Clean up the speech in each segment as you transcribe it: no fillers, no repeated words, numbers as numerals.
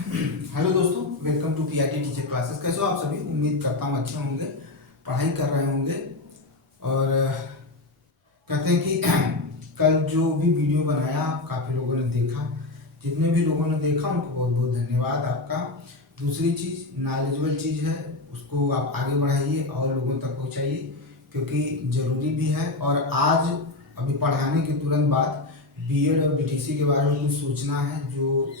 Hello दोस्तों, welcome to PIT teacher classes. कैसे हो आप सभी? उम्मीद करता हूँ अच्छे होंगे, पढ़ाई कर रहे होंगे। और कहते हैं कि कल जो भी वीडियो बनाया काफ़ी लोगों ने देखा। जितने भी लोगों ने देखा उनको बहुत बहुत धन्यवाद आपका। दूसरी चीज़, नॉलेजेबल चीज़ है, उसको आप आगे बढ़ाइए और लोगों तक पहुँचाइए, क्योंकि ज़रूरी भी है। और आज अभी पढ़ाने के तुरंत बाद बीएड और बीटीसी के बारे में कुछ सोचना है, जो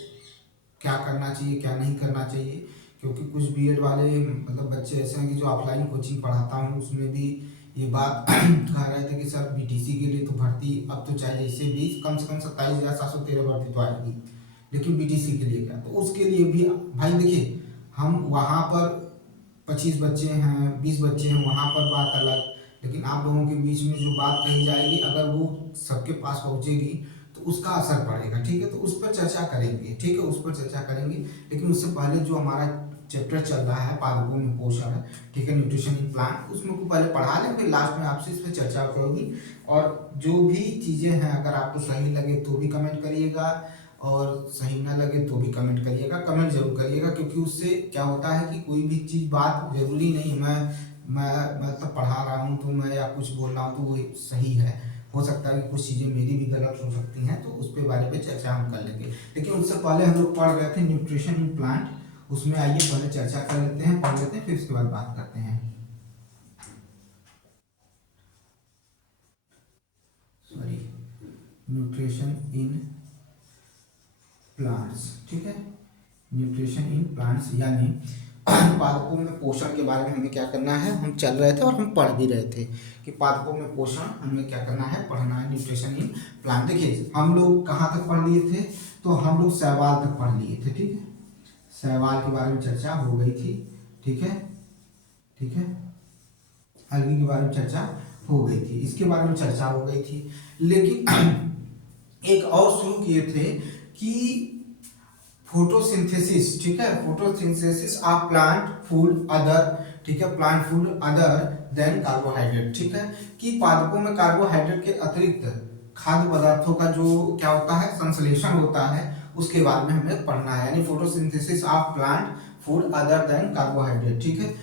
क्या करना चाहिए क्या नहीं करना चाहिए। क्योंकि कुछ बीएड वाले मतलब बच्चे ऐसे हैं कि जो ऑफलाइन कोचिंग पढ़ाता हूँ उसमें भी ये बात कह रहे थे कि सर बीटीसी के लिए तो भर्ती अब तो चाहिए, इससे भी कम से कम 27,713 भर्ती तो आएगी, लेकिन बीटीसी के लिए क्या? तो उसके लिए भी भाई देखिए, हम वहाँ पर 25 बच्चे हैं 20 बच्चे हैं, वहाँ पर बात अलग। लेकिन आप लोगों के बीच में जो बात कही जाएगी, अगर वो सबके पास पहुँचेगी तो उसका असर पड़ेगा। ठीक है, तो उस पर चर्चा करेंगे। ठीक है, उस पर चर्चा करेंगे। लेकिन उससे पहले जो हमारा चैप्टर चल रहा है पादपों में पोषण, ठीक है, न्यूट्रिशन इन प्लांट, उसमें को पहले पढ़ा लें, फिर लास्ट में आपसे इस पर चर्चा करूँगी। और जो भी चीज़ें हैं, अगर आपको सही लगे तो भी कमेंट करिएगा, और सही ना लगे तो भी कमेंट करिएगा। कमेंट जरूर करिएगा, क्योंकि उससे क्या होता है कि कोई भी चीज़ बात जरूरी नहीं मैं मतलब पढ़ा रहा हूँ तो मैं या कुछ बोल रहा हूँ तो वो सही है। हो सकता है कि कुछ चीज़ें मेरी भी गलत हो सकती हैं, तो उस पे बारे में चर्चा हम कर लेंगे। लेकिन उससे पहले हम लोग पढ़ रहे थे न्यूट्रिशन इन प्लांट, उसमें आइए पहले चर्चा कर लेते हैं, पढ़ लेते हैं, फिर उसके बाद बात करते हैं। Sorry, nutrition in plants. ठीक है, न्यूट्रिशन इन प्लांट्स यानी पादपों में पोषण के बारे में हमें क्या करना है। हम चल रहे थे और हम पढ़ भी रहे थे कि पादपों में पोषण हमें क्या करना है, पढ़ना है, न्यूट्रिशन इन प्लांट। देखिए हम लोग कहाँ तक पढ़ लिए थे, तो हम लोग शैवाल तक पढ़ लिए थे। ठीक है, शैवाल के बारे में चर्चा हो गई थी। ठीक है, ठीक है, अलगी के बारे में चर्चा हो गई थी, इसके बारे में चर्चा हो गई थी। लेकिन एक और शुरू किए थे कि फोटोसिंथेसिस। ठीक है, photosynthesis of plant food other, ठीक है, plant food other than carbohydrate. ठीक है, कि पादपों में कार्बोहाइड्रेट के अतिरिक्त खाद्य पदार्थों का जो क्या होता है, संश्लेषण होता है, उसके बारे में हमें पढ़ना है। यानी photosynthesis of plant food other than carbohydrate. ठीक है,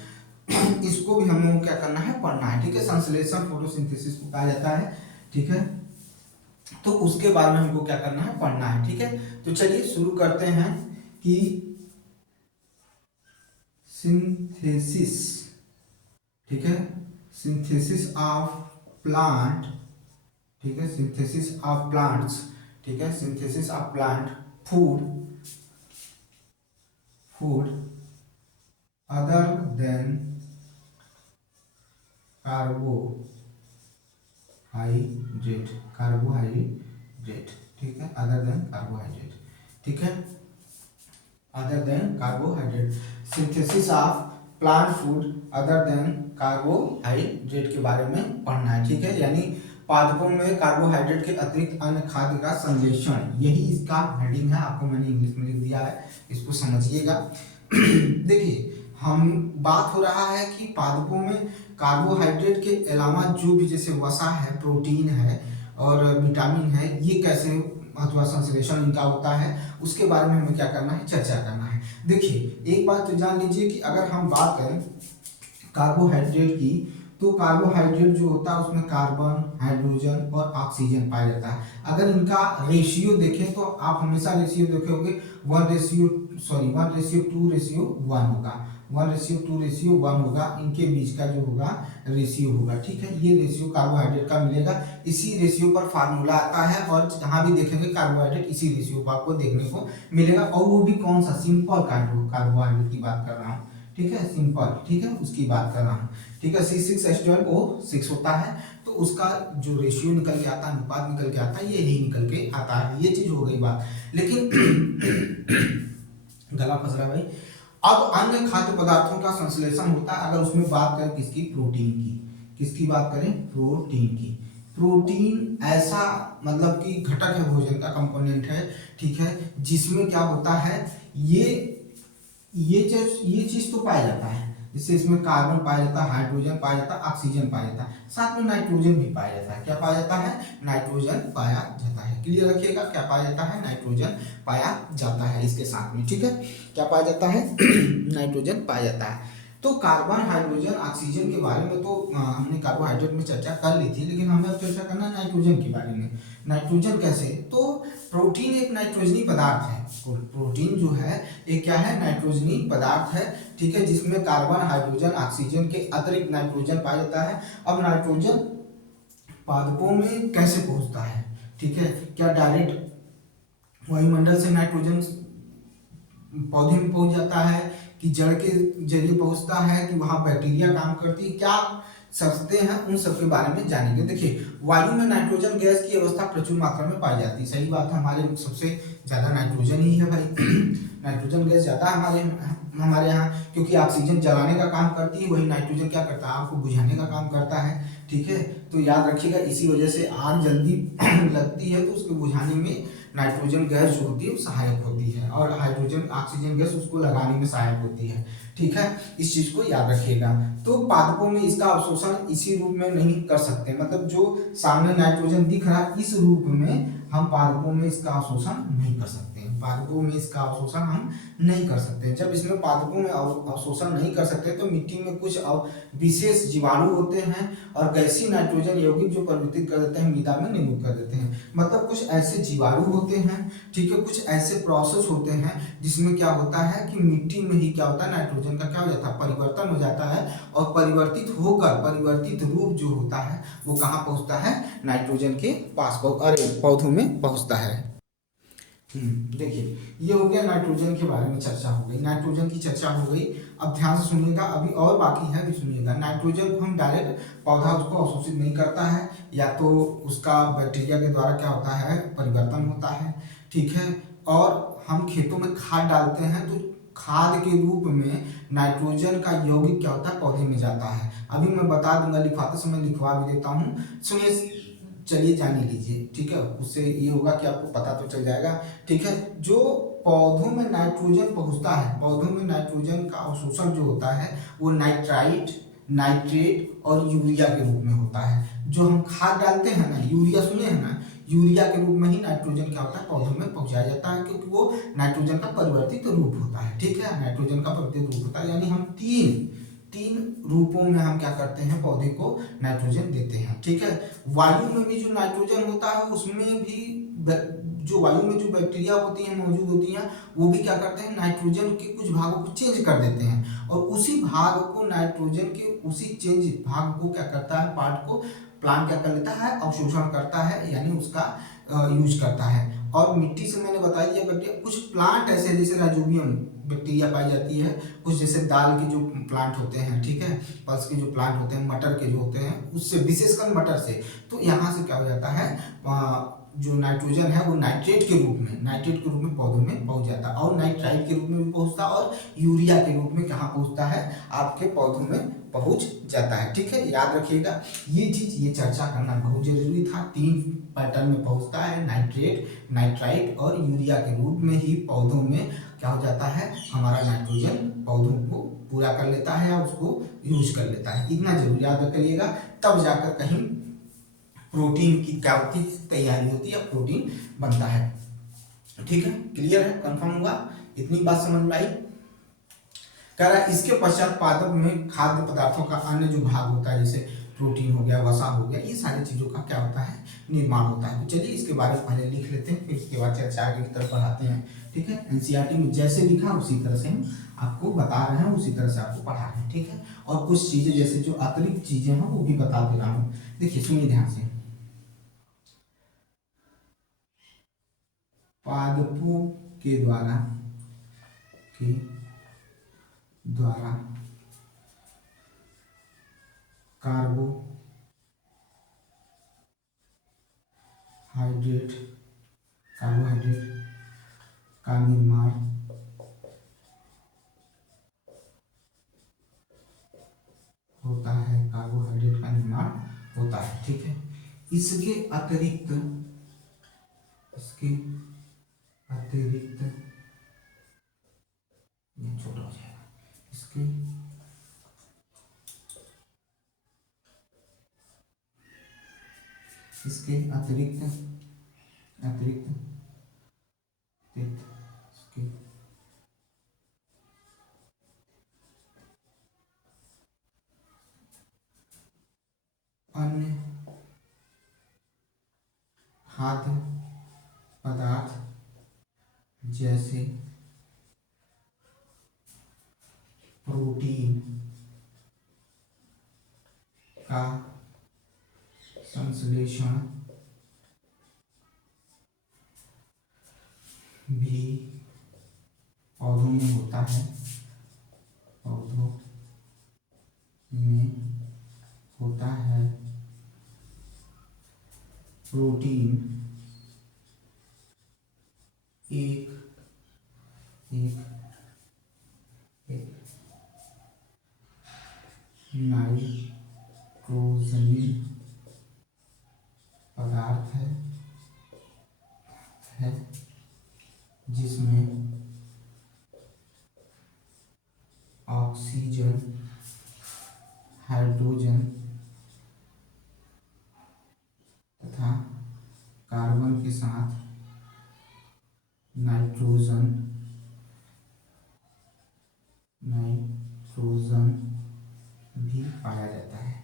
इसको भी हम लोगों को क्या करना है, पढ़ना है। ठीक है, संश्लेषण फोटोसिंथेसिस को कहा जाता है। ठीक है, तो उसके बारे में हमको क्या करना है, पढ़ना है। ठीक है, तो चलिए शुरू करते हैं कि सिंथेसिस, ठीक है, सिंथेसिस ऑफ प्लांट, ठीक है, सिंथेसिस ऑफ प्लांट्स, ठीक है, synthesis of plant food food other than carbohydrate, carbohydrate. ठीक है, अदर देन कार्बोहाइड्रेट। ठीक है, other than carbohydrate, synthesis of plant food other than carbohydrate के बारे में पढ़ना है। ठीक है, यानी पादपों में कार्बोहाइड्रेट के अतिरिक्त अन्य खाद्य का संश्लेषण, यही इसका हेडिंग है। आपको मैंने इंग्लिश में लिख दिया है, इसको समझिएगा। देखिए, हम बात हो रहा है कि पादपों में कार्बोहाइड्रेट के अलावा जो भी जैसे वसा है, प्रोटीन है और विटामिन है, ये कैसे अथवा संश्लेषण इनका होता है, उसके बारे में हमें क्या करना है, चर्चा करना है। देखिए, एक बात तो जान लीजिए कि अगर हम बात करें कार्बोहाइड्रेट की, तो कार्बोहाइड्रेट जो होता है उसमें कार्बन, हाइड्रोजन और ऑक्सीजन पाया जाता है। अगर इनका रेशियो देखें तो आप हमेशा रेशियो देखे होंगे 1:2:1 होगा, 1:2:1 होगा, इनके बीच का जो होगा रेशियो होगा। ठीक है, ये रेशियो कार्बोहाइड्रेट का मिलेगा। इसी रेशियो पर फार्मूला आता है, और जहां भी देखेंगे कार्बोहाइड्रेट इसी रेशियो पर आपको देखने को मिलेगा। और वो भी कौन सा, सिंपल कार्बोहाइड्रेट की बात कर रहा हूँ। ठीक है, सिंपल, ठीक है, उसकी बात कर रहा हूँ। ठीक है, C6H12O6 होता है, तो उसका जो रेशियो निकल के आता है, अनुपात निकल के आता है, ये यही निकल के आता है। ये चीज हो गई बात। लेकिन गला फंस रहा भाई। अब अन्य खाद्य पदार्थों का संश्लेषण होता है, अगर उसमें बात करें किसकी, प्रोटीन की। किसकी बात करें, प्रोटीन की। प्रोटीन ऐसा मतलब कि घटक है, भोजन का कंपोनेंट है। ठीक है, जिसमें क्या होता है, ये चीज तो पाया जाता है, जिससे इसमें कार्बन पाया जाता है, हाइड्रोजन पाया जाता है, ऑक्सीजन पाया जाता है, साथ में नाइट्रोजन भी पाया जाता है। क्या पाया जाता है? नाइट्रोजन पाया जाता है। क्लियर रखिएगा, क्या पाया जाता है? नाइट्रोजन पाया जाता है इसके साथ में। ठीक है, क्या पाया जाता है? नाइट्रोजन पाया जाता है। तो कार्बन, हाइड्रोजन, ऑक्सीजन के बारे में तो हमने कार्बोहाइड्रेट में चर्चा कर ली थी, लेकिन हमें अब चर्चा करना है नाइट्रोजन के बारे में। नाइट्रोजन कैसे? तो प्रोटीन एक नाइट्रोजनी पदार्थ है। प्रोटीन जो है ये क्या है? नाइट्रोजनी पदार्थ है। ठीक है, जिसमें कार्बन, हाइड्रोजन, ऑक्सीजन के अतिरिक्त नाइट्रोजन पाया जाता है। अब नाइट्रोजन पादपों में कैसे पहुंचता है? ठीक है, क्या डायरेक्ट वायुमंडल से नाइट्रोजन पौधे में पहुंच जाता है, कि जड़ के जरिए पहुंचता है, कि वहां बैक्टीरिया काम करती है? क्या शर्तें हैं, उन सब के बारे में जानेंगे। देखिए, वायु में नाइट्रोजन गैस की अवस्था प्रचुर मात्रा में पाई जाती है। सही बात है, हमारे सबसे ज्यादा नाइट्रोजन ही है भाई। नाइट्रोजन गैस ज्यादा हमारे हमारे यहाँ, क्योंकि ऑक्सीजन जलाने का काम करती है, वही नाइट्रोजन क्या करता है? आपको बुझाने का काम करता है। ठीक है, तो याद रखिएगा, इसी वजह से आग जल्दी लगती है, तो उसको बुझाने में नाइट्रोजन गैस जो होती है वो सहायक होती है, और हाइड्रोजन, ऑक्सीजन गैस उसको लगाने में सहायक होती है। ठीक है, इस चीज को याद रखिएगा। तो पादपों में इसका अवशोषण इसी रूप में नहीं कर सकते, मतलब जो सामने नाइट्रोजन दिख रहा है इस रूप में हम पादपों में इसका अवशोषण नहीं कर सकते। पादपों में इसका अवशोषण हम नहीं कर सकते। जब इसमें पादपों में अवशोषण नहीं कर सकते, तो मिट्टी में कुछ विशेष जीवाणु होते हैं और गैसीय नाइट्रोजन यौगिक जो परिवर्तित कर देते हैं, मृदा में निर्मुक्त कर देते हैं। मतलब कुछ ऐसे जीवाणु होते हैं, ठीक है, कुछ ऐसे प्रोसेस होते हैं जिसमें क्या होता है कि मिट्टी में ही क्या होता है, नाइट्रोजन का क्या हो जाता है? परिवर्तन हो जाता है, और परिवर्तित होकर परिवर्तित रूप जो होता है वो कहाँ पहुंचता है? नाइट्रोजन के पास, अरे पौधों में पहुंचता है। देखिए, ये हो गया नाइट्रोजन के बारे में चर्चा हो गई, नाइट्रोजन की चर्चा हो गई। अब ध्यान से सुनिएगा, अभी और बाकी है, भी सुनिएगा। नाइट्रोजन को हम डायरेक्ट पौधा उसको अवशोषित नहीं करता है, या तो उसका बैक्टीरिया के द्वारा क्या होता है? परिवर्तन होता है। ठीक है, और हम खेतों में खाद डालते हैं, तो खाद के रूप में नाइट्रोजन का यौगिक क्या होता है? पौधे में जाता है। अभी मैं बता दूंगा, लिखवाते समय लिखवा भी देता हूँ, सुनिए। चलिए जान ही लीजिए। ठीक है, उससे ये होगा कि आपको पता तो चल जाएगा। ठीक है, जो पौधों में नाइट्रोजन पहुंचता है, पौधों में नाइट्रोजन का अवशोषण जो होता है वो नाइट्राइट, नाइट्रेट और यूरिया के रूप में होता है। जो हम खाद डालते हैं ना, यूरिया सुने हैं ना, यूरिया के रूप में ही नाइट्रोजन क्या होता है? पौधों में पहुंचाया जाता है, क्योंकि वो नाइट्रोजन का परिवर्तित रूप होता है। ठीक है, नाइट्रोजन का परिवर्तित रूप होता है, यानी हम तीन तीन रूपों में हम क्या करते हैं? पौधे को नाइट्रोजन देते हैं। ठीक है, वायु में भी जो नाइट्रोजन होता है उसमें भी जो वायु में जो बैक्टीरिया होती हैं, मौजूद होती हैं, वो भी क्या करते हैं? नाइट्रोजन के कुछ भागों को चेंज कर देते हैं, और उसी भाग को, नाइट्रोजन के उसी चेंज भाग को क्या करता है? पार्ट को प्लांट क्या कर लेता है? अवशोषण करता है, यानी उसका यूज करता है। और मिट्टी से मैंने बता दिया बैक्टीरिया, कुछ प्लांट ऐसे जैसे राइजोबियम बैक्टीरिया पाई जाती है, कुछ जैसे दाल के जो प्लांट होते हैं, ठीक है, पल्स के जो प्लांट होते हैं, मटर के जो होते हैं, उससे विशेषकर मटर से, तो यहाँ से क्या हो जाता है? जो नाइट्रोजन है वो नाइट्रेट के रूप में, नाइट्रेट के रूप में पौधों में पहुंच जाता है, और नाइट्राइट के रूप में भी पहुंचता है, और यूरिया के रूप में कहाँ पहुंचता है? आपके पौधों में पहुंच जाता है। ठीक है, याद रखिएगा ये चीज, ये चर्चा करना बहुत जरूरी था। तीन पैटर्न में पहुंचता है, नाइट्रेट, नाइट्राइट और यूरिया के रूप में ही पौधों में क्या हो जाता है? हमारा नाइट्रोजन पौधों को पूरा कर लेता है, या उसको यूज कर लेता है। इतना जरूर याद करिएगा, तब जाकर कहीं प्रोटीन की क्या होती है? तैयारी होती है, प्रोटीन बनता है। ठीक है, क्लियर है, कंफर्म हुआ? इतनी बात समझ में आई? कह रहा है इसके पश्चात पादप में खाद्य पदार्थों का अन्य जो भाग होता है, जैसे प्रोटीन हो गया, वसा हो गया, ये सारी चीजों का क्या होता है? निर्माण होता है। तो चलिए इसके बारे में पहले लिख लेते हैं, फिर इसके बाद चर्चा आगे की तरफ बढ़ाते हैं। ठीक है, एनसीईआरटी में जैसे लिखा उसी तरह से हम आपको बता रहे हैं, उसी तरह से आपको पढ़ा रहे हैं। ठीक है, और कुछ चीजें जैसे जो अतिरिक्त चीजें हैं वो भी बता दे रहा हूँ। देखिए सुनिए ध्यान से, पादपों के द्वारा के द्वारा कार्बोहाइड्रेट कार्बोहाइड्रेट का निर्माण होता है, कार्बोहाइड्रेट का निर्माण होता है। ठीक है, इसके अतिरिक्त, इसके अतिरिक्त, ये छोटा हो जाएगा, इसके इसके अतिरिक्त अतिरिक्त इसके अन्य खाद्य पदार्थ जैसे प्रोटीन का संश्लेषण भी पौधों में होता है। पौधों में होता है। प्रोटीन एक नाइट्रोजनी पदार्थ है जिसमें ऑक्सीजन, हाइड्रोजन तथा कार्बन के साथ नाइट्रोजन भी पाया जाता है।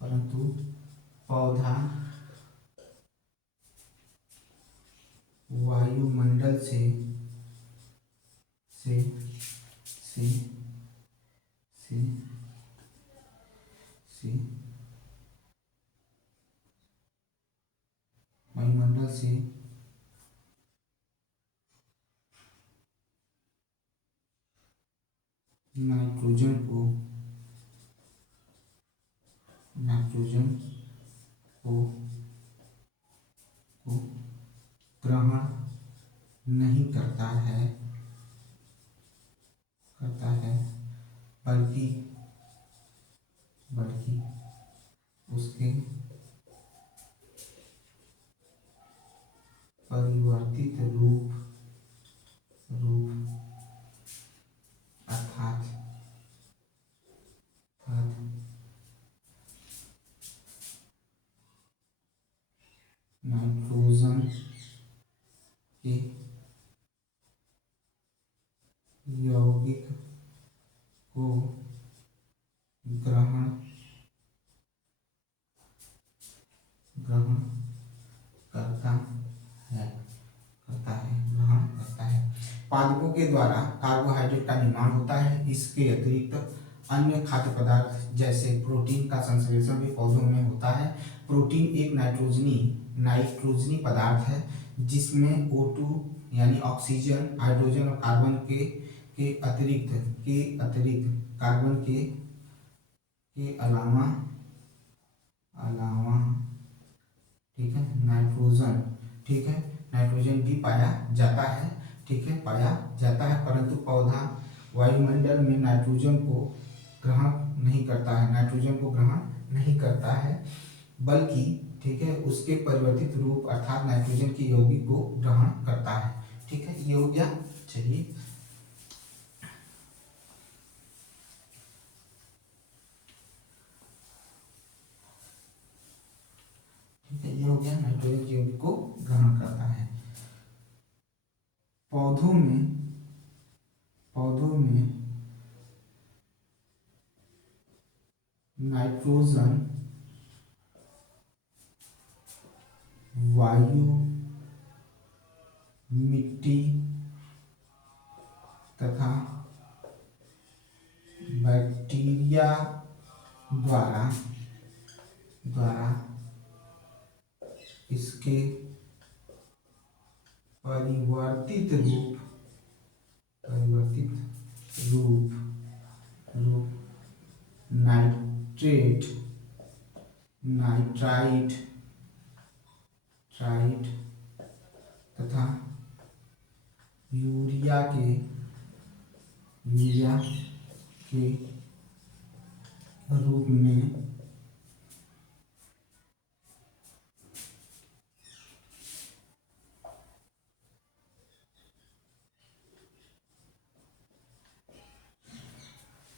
परंतु पौधा वायुमंडल से नाइट्रोजन को ग्रहण नहीं करता है बल्कि उसके परिवर्तित रूप अर्थात नाइट्रोजन के यौगिक को ग्रहण करता है। पादपों के द्वारा कार्बोहाइड्रेट का निर्माण होता है। इसके अतिरिक्त अन्य खाद्य पदार्थ जैसे प्रोटीन का संश्लेषण भी पौधों में होता है। प्रोटीन एक नाइट्रोजनी पदार्थ है जिसमें O2 यानी ऑक्सीजन, हाइड्रोजन और कार्बन के अतिरिक्त कार्बन के अलावा ठीक है नाइट्रोजन भी पाया जाता है। परंतु पौधा वायुमंडल में नाइट्रोजन को ग्रहण नहीं करता है बल्कि उसके परिवर्तित रूप अर्थात नाइट्रोजन के यौगिक को ग्रहण करता है। ठीक है, ये हो गया। चलिए ये हो गया, नाइट्रोजन के यौगिक को ग्रहण करता है। पौधों में नाइट्रोजन वायु, मिट्टी तथा बैक्टीरिया द्वारा इसके परिवर्तित रूप नाइट्रेट, नाइट्राइट तथा यूरिया के रूप में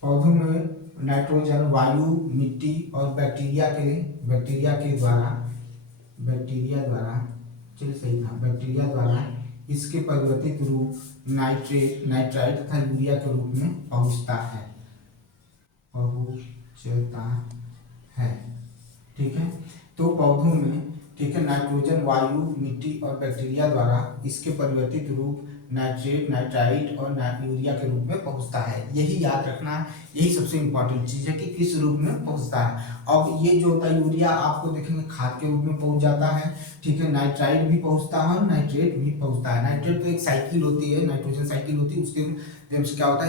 पौधों में नाइट्रोजन वायु, मिट्टी और बैक्टीरिया द्वारा चलिए सही था, बैक्टीरिया द्वारा इसके परिवर्तित रूप नाइट्राइट तथा यूरिया के रूप में पहुंचता है। ठीक है, तो पौधों में ठीक है नाइट्रोजन वायु, मिट्टी और बैक्टीरिया द्वारा इसके परिवर्तित रूप नाइट्राइट और यूरिया के रूप में पहुंचता है। यही याद रखना, यही सबसे इंपॉर्टेंट चीज है कि किस रूप में पहुंचता है। अब ये जो होता है यूरिया आपको देखेंगे खाद के रूप में पहुंच जाता है। ठीक है, नाइट्राइट भी पहुंचता है और नाइट्रेट भी पहुंचता है। नाइट्रेट तो एक साइकिल होती है, नाइट्रोजन साइकिल होती है, उसके क्या होता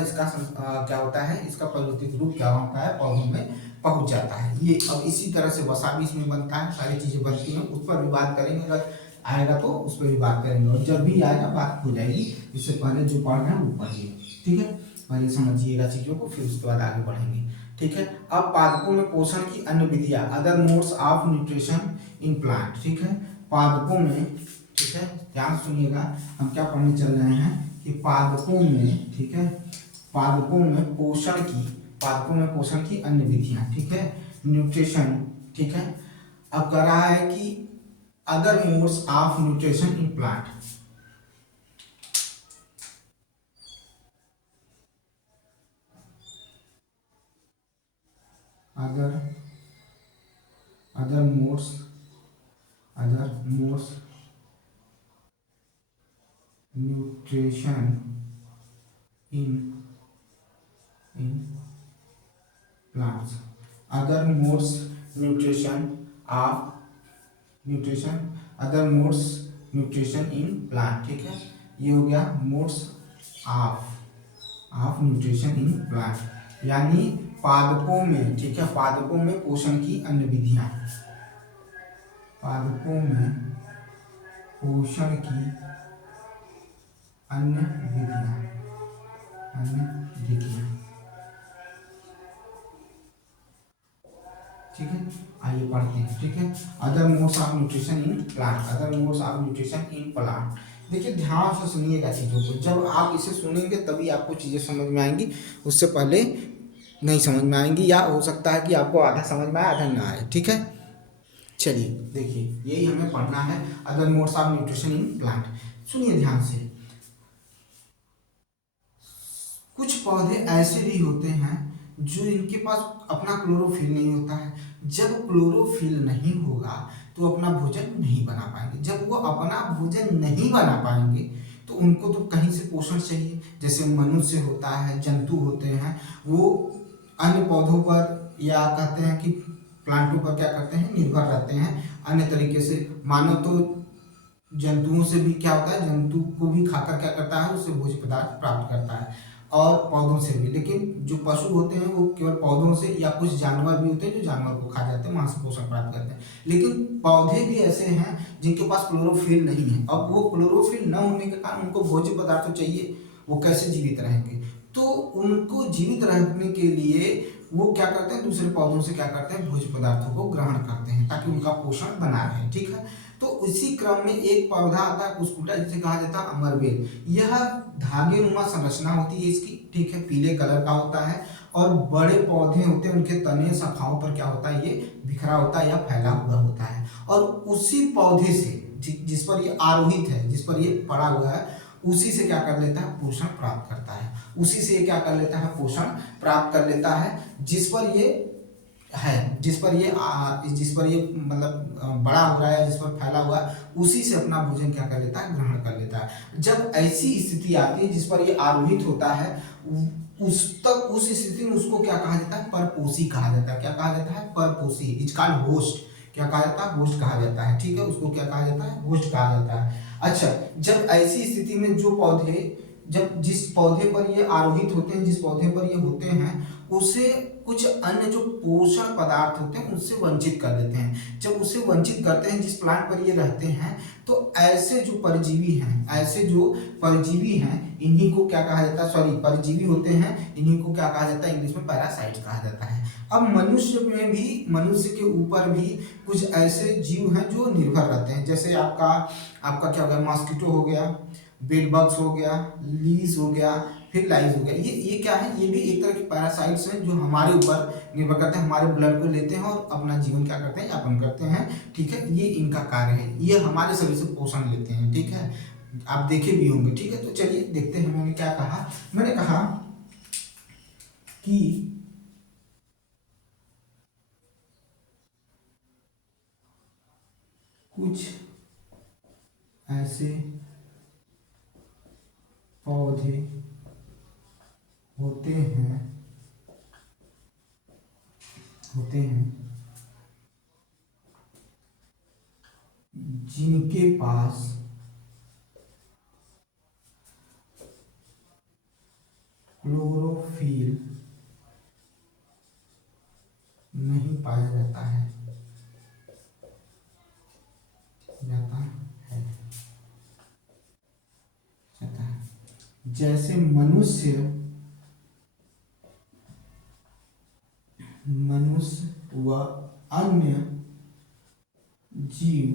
है इसका परिवर्तित रूप क्या होता है, पौधों में पहुंच जाता है। ये अब इसी तरह से वसा भी इसमें बनता है, सारी चीजें बनती हैं, उस पर भी बात करेंगे, अगर आएगा तो उस पर भी बात करेंगे, और जब भी आएगा बात हो जाएगी। इससे पहले जो पढ़ना है वो पढ़िए। ठीक है, पहले समझिएगा चीजों को, फिर उसके बाद आगे बढ़ेंगे। ठीक है, अब पादपों में पोषण की अन्य विधियां, other modes of nutrition in plant. ठीक है, पादपों में, ठीक है ध्यान सुनिएगा, हम क्या पढ़ने चल रहे हैं कि पादपों में, ठीक है पादपों में पोषण की अन्य विधियां। ठीक है, न्यूट्रिशन। ठीक है, अब कह रहा है कि other modes of nutrition in plant. Other modes nutrition in plants, other modes nutrition in plant. ठीक है, ये हो गया modes of nutrition in plant, यानी पादपों में। ठीक है, पादपों में पोषण की अन्य विधियां, पादपों में पोषण की अन्य विधियां। ठीक है, आइए पढ़ते हैं। ठीक है, other modes of nutrition in plant. देखिए ध्यान से सुनिएगा चीज़ों को, जब आप इसे सुनेंगे तभी आपको चीज़ें समझ में आएंगी, उससे पहले नहीं समझ में आएंगी, या हो सकता है कि आपको आधा समझ में आए आधा ना आए। ठीक है, चलिए देखिए यही हमें पढ़ना है, other modes of nutrition in plant. सुनिए ध्यान से, कुछ पौधे ऐसे भी होते हैं जो इनके पास अपना क्लोरोफिल नहीं होता है। जब क्लोरोफिल नहीं होगा तो अपना भोजन नहीं बना पाएंगे। जब वो अपना भोजन नहीं बना पाएंगे तो उनको तो कहीं से पोषण चाहिए। जैसे मनुष्य होता है, जंतु होते हैं, वो अन्य पौधों पर या कहते हैं कि प्लांटों पर क्या करते हैं, निर्भर रहते हैं। अन्य तरीके से मानव तो जंतुओं से भी क्या होता है, जंतु को भी खाकर क्या करता है, उससे भोज्य पदार्थ प्राप्त करता है, और पौधों से भी। लेकिन जो पशु होते हैं वो केवल पौधों से, या कुछ जानवर भी होते हैं जो जानवर को खा जाते हैं, मांस पोषण प्राप्त करते हैं। लेकिन पौधे भी ऐसे हैं जिनके पास क्लोरोफिल नहीं है। अब वो क्लोरोफिल न होने के कारण उनको भोज्य पदार्थ तो चाहिए, वो कैसे जीवित रहेंगे? तो उनको जीवित रखने के लिए वो क्या करते हैं, दूसरे पौधों से क्या करते हैं, भोज्य पदार्थों को ग्रहण करते हैं ताकि उनका पोषण बना रहे। ठीक है, तो उसी क्रम में एक पौधा आता है कुस्कुटा, जिसे कहा जाता है अमरबेल। यह धागेनुमा संरचना होती है इसकी। ठीक है, पीले कलर का होता है, और बड़े पौधे होते हैं उनके तने शाखाओं पर क्या होता है, ये बिखरा होता है या फैला हुआ होता है। और उसी पौधे से जिस पर ये आरोहित है, जिस पर ये पड़ा हुआ है, उसी से क्या कर लेता है, पोषण प्राप्त करता है। उसी से क्या कर लेता है, पोषण प्राप्त कर लेता है, जिस पर ये मतलब बड़ा हो रहा है, जिस पर फैला हुआ है, उसी से अपना भोजन क्या कर लेता है, ग्रहण कर लेता है। जब ऐसी स्थिति आती है जिस पर ये आरोहित होता है, उस स्थिति में उसको क्या कहा जाता है, परपोषी कहा जाता है। क्या कहा जाता है, परपोषी। It's called host. क्या कहा जाता है, होस्ट कहा जाता है। ठीक है, उसको क्या कहा जाता है, होस्ट कहा जाता है। अच्छा, जब ऐसी स्थिति में जिस पौधे पर ये आरोहित होते हैं, जिस पौधे पर ये होते हैं, उसे कुछ अन्य जो पोषण पदार्थ होते हैं उससे वंचित कर देते हैं। जब उससे वंचित करते हैं, जिस प्लांट पर ये रहते हैं, तो ऐसे जो परजीवी हैं, इन्हीं को क्या कहा जाता है, परजीवी होते हैं, इन्हीं को क्या कहा जाता है, इंग्लिश में पैरासाइट कहा जाता है। अब मनुष्य के ऊपर भी कुछ ऐसे जीव हैं जो निर्भर रहते हैं। जैसे आपका क्या हो गया, मॉस्किटो हो गया, बेड बग्स हो गया, लीस हो गया, फिर लाइज हो गया। ये क्या है, ये भी एक तरह के पैरासाइट्स हैं जो हमारे ऊपर निर्भर करते हैं, हमारे ब्लड को लेते हैं और अपना जीवन क्या करते हैं, यापन करते हैं। ठीक है, ये इनका कार्य है, ये हमारे शरीर से पोषण लेते हैं। ठीक है, आप देखे भी होंगे। ठीक है, तो चलिए देखते हैं मैंने क्या कहा। मैंने कहा कि कुछ ऐसे पौधे होते हैं जिनके पास क्लोरोफिल नहीं पाया जाता है जैसे मनुष्य व अन्य जीव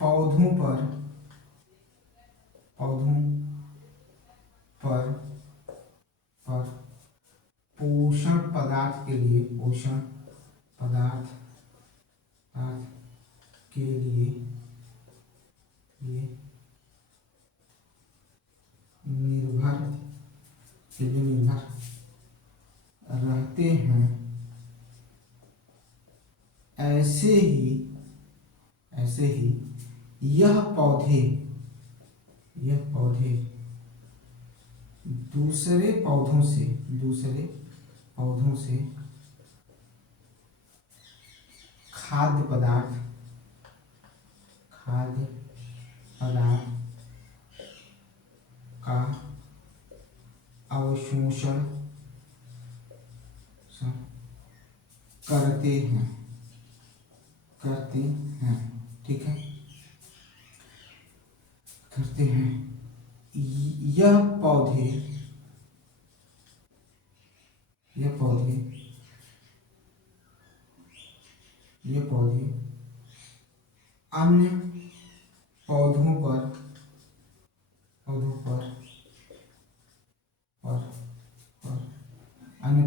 पौधों पर पर पोषण पदार्थ के लिए ये निर्भर रहते हैं। ऐसे ही यह पौधे दूसरे पौधों से खाद्य पदार्थ का अवशोषण करते हैं। ठीक है, करते हैं। यह पौधे अन्य पौधों अन्य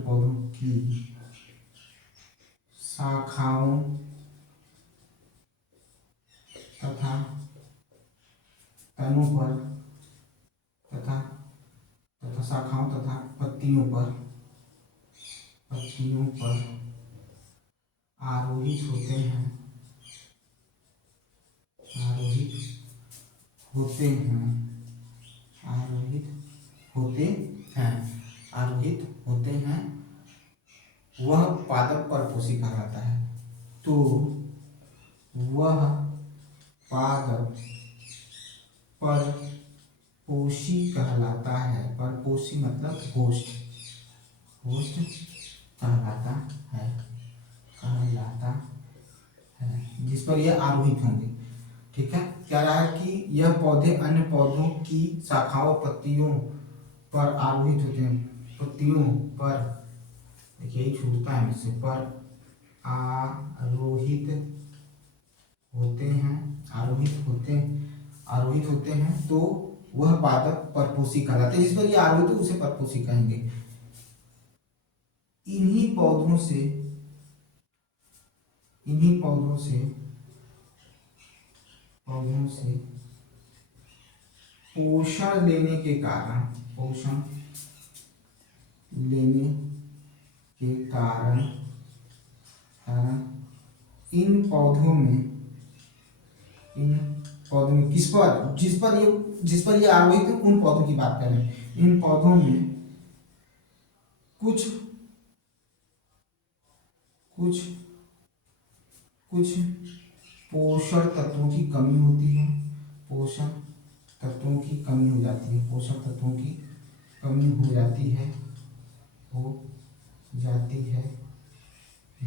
पौधों की शाखाओं तथा तनों पर तथा शाखाओं तथा पत्तियों पर आरोहित होते हैं वह पादप परपोषी कहलाता है। तो वह पादप परपोषी कहलाता है। परपोषी मतलब होस्ट कहलाता है जिस पर यह आरोहित होंगे। ठीक है, क्या रहा है कि यह पौधे अन्य पौधों की शाखाओं पत्तियों पर आरोहित होते हैं। पत्तियों पर, देखिए यही छूटता है मुझसे, पर आरोहित होते हैं तो वह पादप परपोषी कहलाते हैं। जिस पर ये आरोहित हो उसे परपोषी कहेंगे। इन्हीं पौधों से पोषण लेने के कारण इन पौधों में जिस पर ये आरोहित है, उन पौधों की बात कर रहे हैं। इन पौधों में कुछ पोषण तत्वों की कमी होती है। पोषण तत्वों की कमी हो जाती है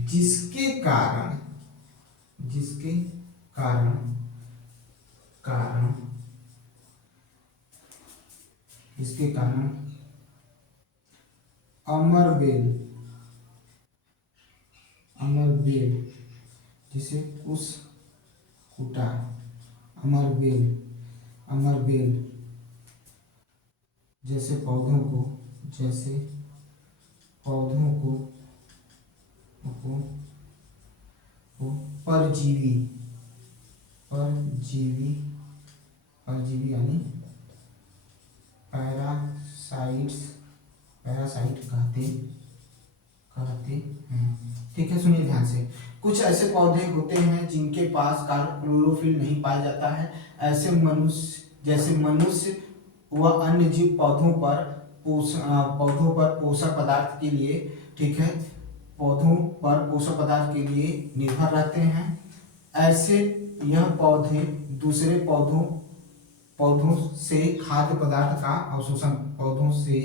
जिसके कारण अमरबेल जिसे कुश कुटा अमरबेल, अमरबेल जैसे पौधों को, जैसे पौधों को परजीवी, परजीवी, परजीवी यानी पैरासाइट्स, पैरासाइट कहते हैं। ठीक है, सुनिए ध्यान से। कुछ ऐसे पौधे होते हैं जिनके पास क्लोरोफिल नहीं पाया जाता है। ऐसे मनुष्य, जैसे मनुष्य व अन्य जीव पौधों पर पोषक पदार्थ के लिए, ठीक है, पौधों पर पोषक पदार्थ के लिए निर्भर रहते हैं। ऐसे यह पौधे दूसरे पौधों से खाद्य पदार्थ का अवशोषण, पौधों से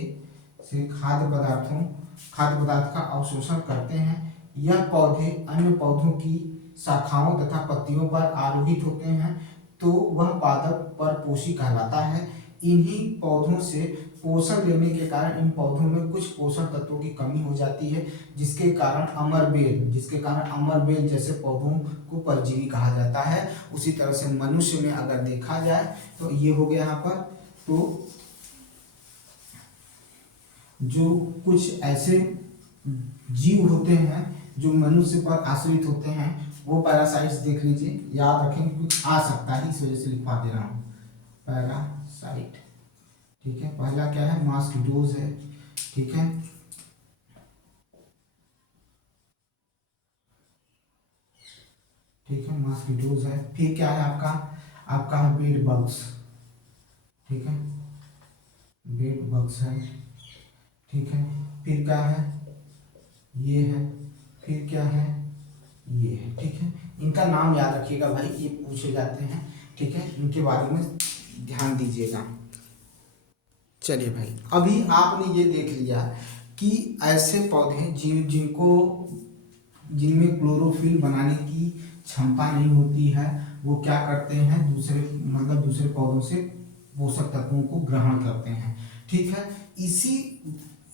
खाद्य पदार्थ का अवशोषण करते हैं। यह पौधे अन्य पौधों की शाखाओं तथा पत्तियों पर आरोहित होते हैं, तो वह पादप परपोषी कहलाता है। इन्हीं पौधों से पोषण लेने के कारण इन पौधों में कुछ पोषण तत्वों की कमी हो जाती है, जिसके कारण अमरबेल जैसे पौधों को परजीवी कहा जाता है। उसी तरह से मनुष्य में अगर देखा जाए तो ये हो गया यहाँ पर। तो जो कुछ ऐसे जीव होते हैं जो मनुष्य पर आश्रित होते हैं, वो पैरासाइट्स देख लीजिए, याद रखें, कुछ आ सकता है इस वजह से लिखवा दे रहा हूँ, पैरासाइट। ठीक है, पहला क्या है, मॉस्किटोज है। ठीक है, ठीक है, मॉस्किटोज है। फिर क्या है आपका है बेड बग्स। ठीक है, बेड बग्स है। ठीक है, फिर क्या है, ये है। फिर क्या है, ये है। ठीक है, इनका नाम याद रखिएगा भाई, ये पूछे जाते हैं। ठीक है, इनके बारे में ध्यान दीजिएगा। चलिए भाई, अभी आपने ये देख लिया कि ऐसे पौधे जिनमें क्लोरोफिल बनाने की क्षमता नहीं होती है, वो क्या करते हैं, दूसरे पौधों से पोषक तत्वों को ग्रहण करते हैं। ठीक है,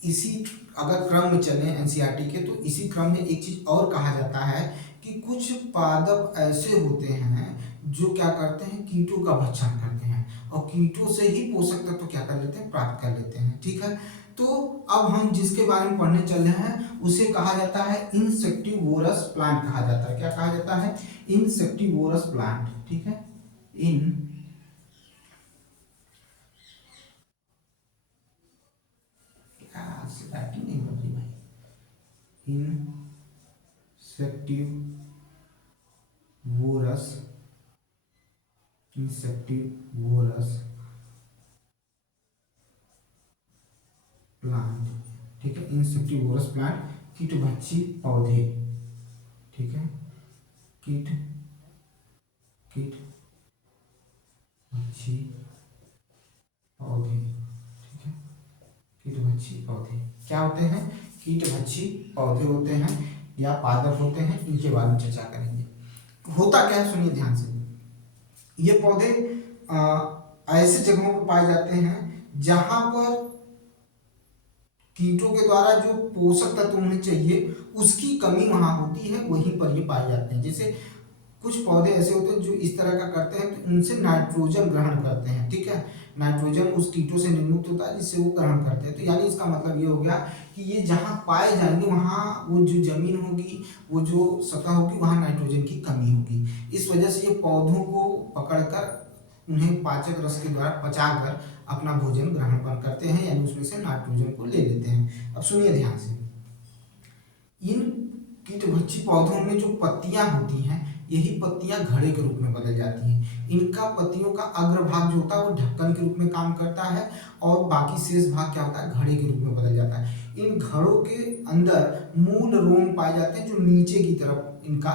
इसी अगर क्रम में चलें एनसीईआरटी के, तो इसी क्रम में एक चीज और कहा जाता है कि कुछ पादप ऐसे होते हैं जो क्या करते हैं, कीटों का भक्षण करते हैं और कीटों से ही पोषक तत्व क्या कर लेते हैं, प्राप्त कर लेते हैं। ठीक है, तो अब हम जिसके बारे में पढ़ने चल रहे हैं उसे कहा जाता है इंसेक्टिवोरस प्लांट कहा जाता है। क्या कहा जाता है, इंसेक्टिवोरस प्लांट। ठीक है, नहीं बन रही भाई, इंसेक्टिवोरस प्लांट। ठीक है, इंसेक्टिवोरस प्लांट, कीटभक्षी पौधे। ठीक है, कीटभक्षी पौधे। ठीक है, कीटभक्षी पौधे क्या होते हैं, कीटभक्षी पौधे होते हैं या पादप होते हैं, इनके बारे में चर्चा करेंगे। होता क्या है, सुनिए ध्यान से। ये पौधे ऐसे जगहों पर पाए जाते हैं जहां पर कीटों के द्वारा जो पोषक तत्व उन्हें चाहिए उसकी कमी वहां होती है, वहीं पर ये पाए जाते हैं। जैसे कुछ पौधे ऐसे होते हैं जो इस तरह का करते हैं, तो उनसे नाइट्रोजन ग्रहण करते हैं। ठीक है, नाइट्रोजन उस कीटों से निर्मुक्त होता है जिससे वो ग्रहण करते हैं। तो यानी इसका मतलब ये हो गया कि ये जहाँ पाए जाएंगे वहाँ वो जो जमीन होगी, वो जो सतह होगी, वहाँ नाइट्रोजन की कमी होगी। इस वजह से ये पौधों को पकड़कर उन्हें पाचक रस के द्वारा पचाकर अपना भोजन ग्रहण करते हैं, यानी उसमें से नाइट्रोजन को ले लेते हैं। अब सुनिए ध्यान से, इन कीटभक्षी पौधों में जो पत्तियां होती हैं, यही पत्तियां घड़े के रूप में बदल जाती हैं। इनका पत्तियों का अग्रभाग जो होता है वो ढक्कन के रूप में काम करता है और बाकी शेष भाग क्या होता है, घड़े के रूप में बदल जाता है। इन घड़ों के अंदर मूल रोम पाए जाते हैं जो नीचे की तरफ इनका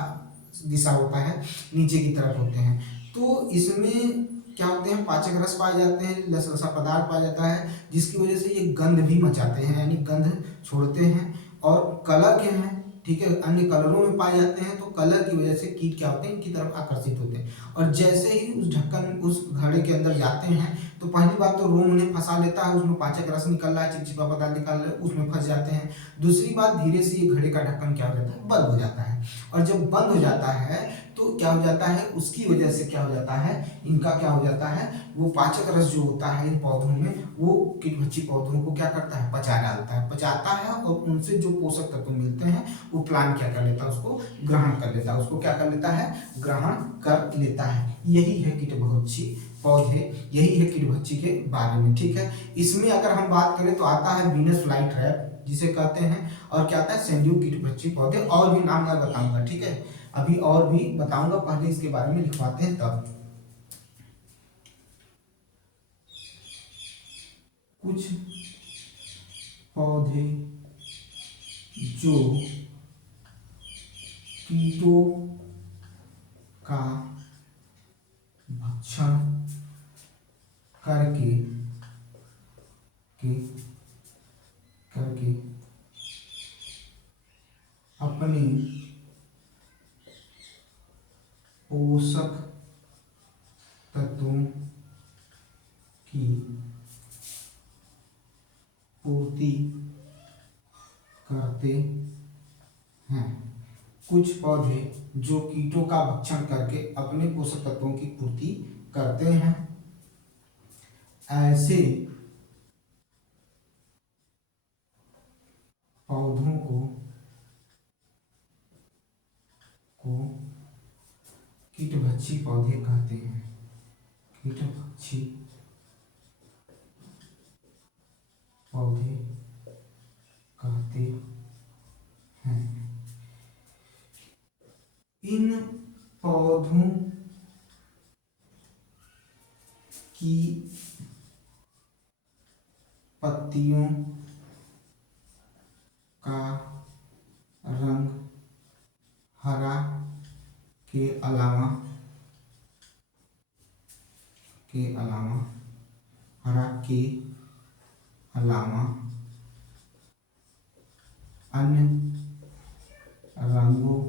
दिशा होता है, नीचे की तरफ होते हैं। तो इसमें क्या होते हैं, पाचक रस पाए जाते हैं, लसलसा पदार्थ पाया जाता है, जिसकी वजह से ये गंध भी मचाते हैं, यानी गंध छोड़ते हैं। और कलर के हैं, ठीक है, अन्य कलरों में पाए जाते हैं, तो कलर की वजह से कीट क्या होते हैं, इनकी तरफ आकर्षित होते हैं। और जैसे ही उस घड़े के अंदर जाते हैं तो पहली बात तो रोम उन्हें फंसा लेता है, उसमें पाचक रस निकल रहा है, चिपचिपा पदार्थ निकल रहा है, उसमें फंस जाते हैं। दूसरी बात, धीरे से ये घड़े का ढक्कन क्या हो जाता है, बंद हो जाता है। और जब बंद हो जाता है तो क्या हो जाता है, उसकी वजह से क्या हो जाता है, इनका क्या हो जाता है, वो पाचक रस जो होता है इन पौधों में, वो कीटभक्षी पौधों को क्या करता है, पचा डालता है, पचाता है, और उनसे जो पोषक तत्व मिलते हैं वो प्लांट क्या कर लेता है, उसको ग्रहण कर लेता है, उसको क्या कर लेता है, ग्रहण कर लेता है। यही है कीटभक्षी पौधे, यही है कीटभक्षी के बारे में। ठीक है, इसमें अगर हम बात करें तो आता है वीनस फ्लाई ट्रैप जिसे कहते हैं, और क्या आता है सेंड्यू कीटभक्षी पौधे, और भी नाम मैं बताऊंगा। ठीक है, अभी और भी बताऊंगा, पहले इसके बारे में लिखवाते हैं तब। कुछ पौधे जो कीटों का भक्षण करके करके अपने पोषक तत्वों की पूर्ति करते हैं। कुछ पौधे जो कीटों का भक्षण करके अपने पोषक तत्वों की पूर्ति करते हैं, ऐसे पौधों को कीटभक्षी पौधे कहते हैं। कीटभक्षी पौधे कहते हैं। इन पौधों की पत्तियों का रंग हरा के अलावा हरा के अलावा अन्य रंगों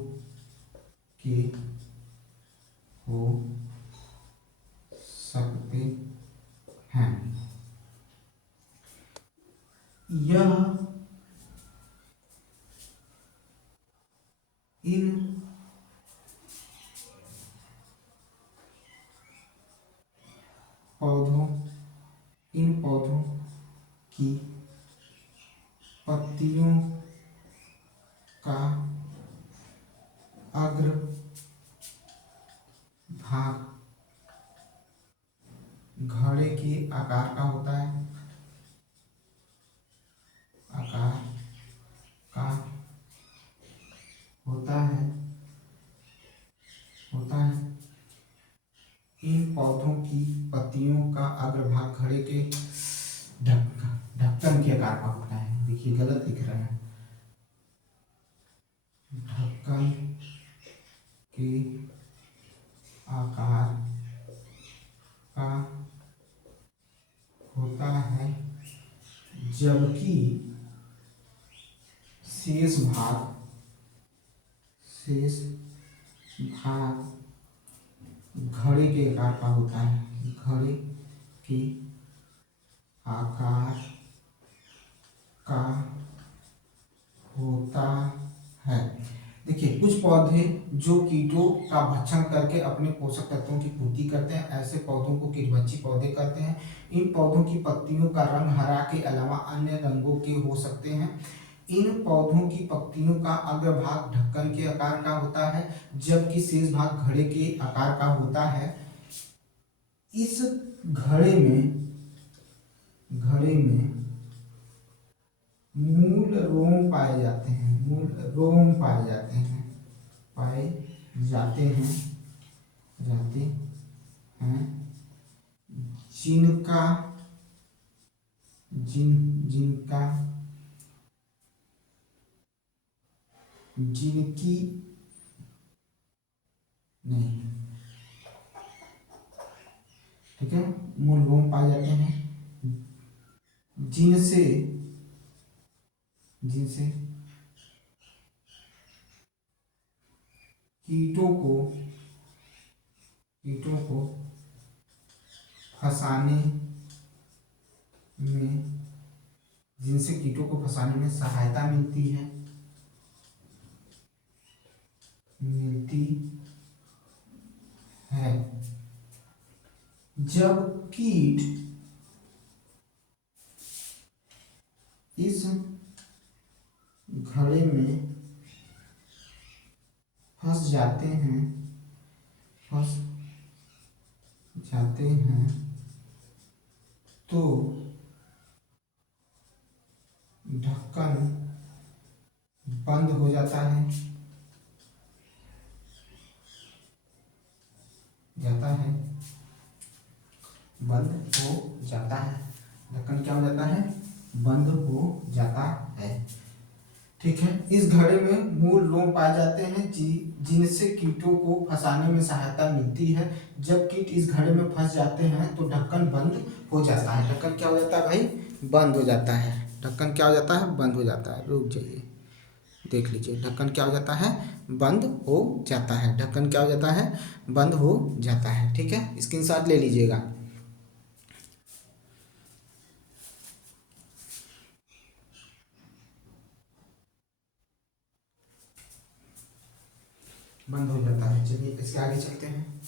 के हो सकते हैं। यह इन पौधों की पत्तियों का अग्र भाग घड़े के आकार का होता है, आकार का होता है। इन पौधों की पत्तियों का अग्रभाग घड़े के ढक्कन के आकार का होता है। देखिए गलत लिख रहे हैं, ढक्कन के आकार का होता है, जबकि शेष भाग घड़े के आकार का होता है, घड़े के आकार का होता है। देखिए, कुछ पौधे जो कीटों का भक्षण करके अपने पोषक तत्वों की पूर्ति करते हैं, ऐसे पौधों को कीटभक्षी पौधे कहते हैं। इन पौधों की पत्तियों का रंग हरा के अलावा अन्य रंगों के हो सकते हैं। इन पौधों की पत्तियों का अग्रभाग ढक्कन के आकार का होता है, जबकि शेष भाग घड़े के आकार का होता है। इस घड़े में मूल रोम पाए जाते हैं, जिनकी नहीं, ठीक है, मूल रोम पाए जाते हैं, जिनसे कीटों को फंसाने में जिनसे कीटों को फंसाने में सहायता मिलती है जब कीट इस घड़े में फंस जाते हैं तो ढक्कन बंद हो जाता है बंद हो जाता है। ढक्कन क्या हो जाता है? बंद हो जाता है। ठीक है। इस घड़े में मूल लोम पाए जाते हैं जिनसे कीटों को फंसाने में सहायता मिलती है। जब कीट इस घड़े में फंस जाते हैं तो ढक्कन बंद हो जाता है। ढक्कन क्या हो जाता है भाई? बंद हो जाता है। ढक्कन क्या हो जाता है? बंद हो जाता है। रुक जाइए, देख लीजिए। ढक्कन क्या हो जाता है? बंद हो जाता है। ढक्कन क्या हो जाता है? बंद हो जाता है। ठीक है, स्क्रीनशॉट ले लीजिएगा। बंद हो जाता है। चलिए इसके आगे चलते हैं।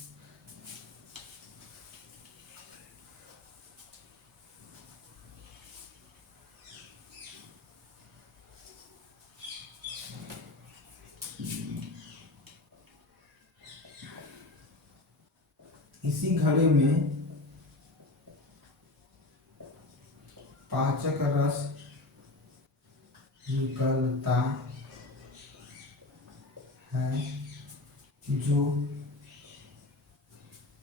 इसी घड़े में पाचक रस निकलता है जो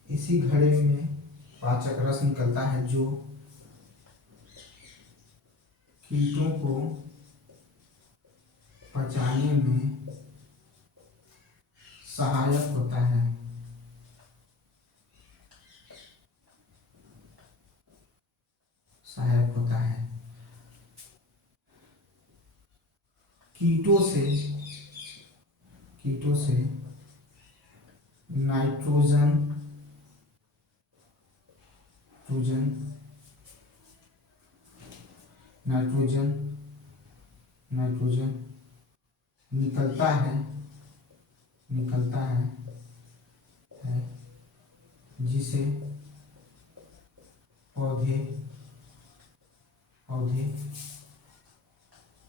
इसी घड़े में पाचक रस निकलता है जो कीटों को पचाने में सहायक होता है। कीटों से नाइट्रोजन निकलता है जिसे पौधे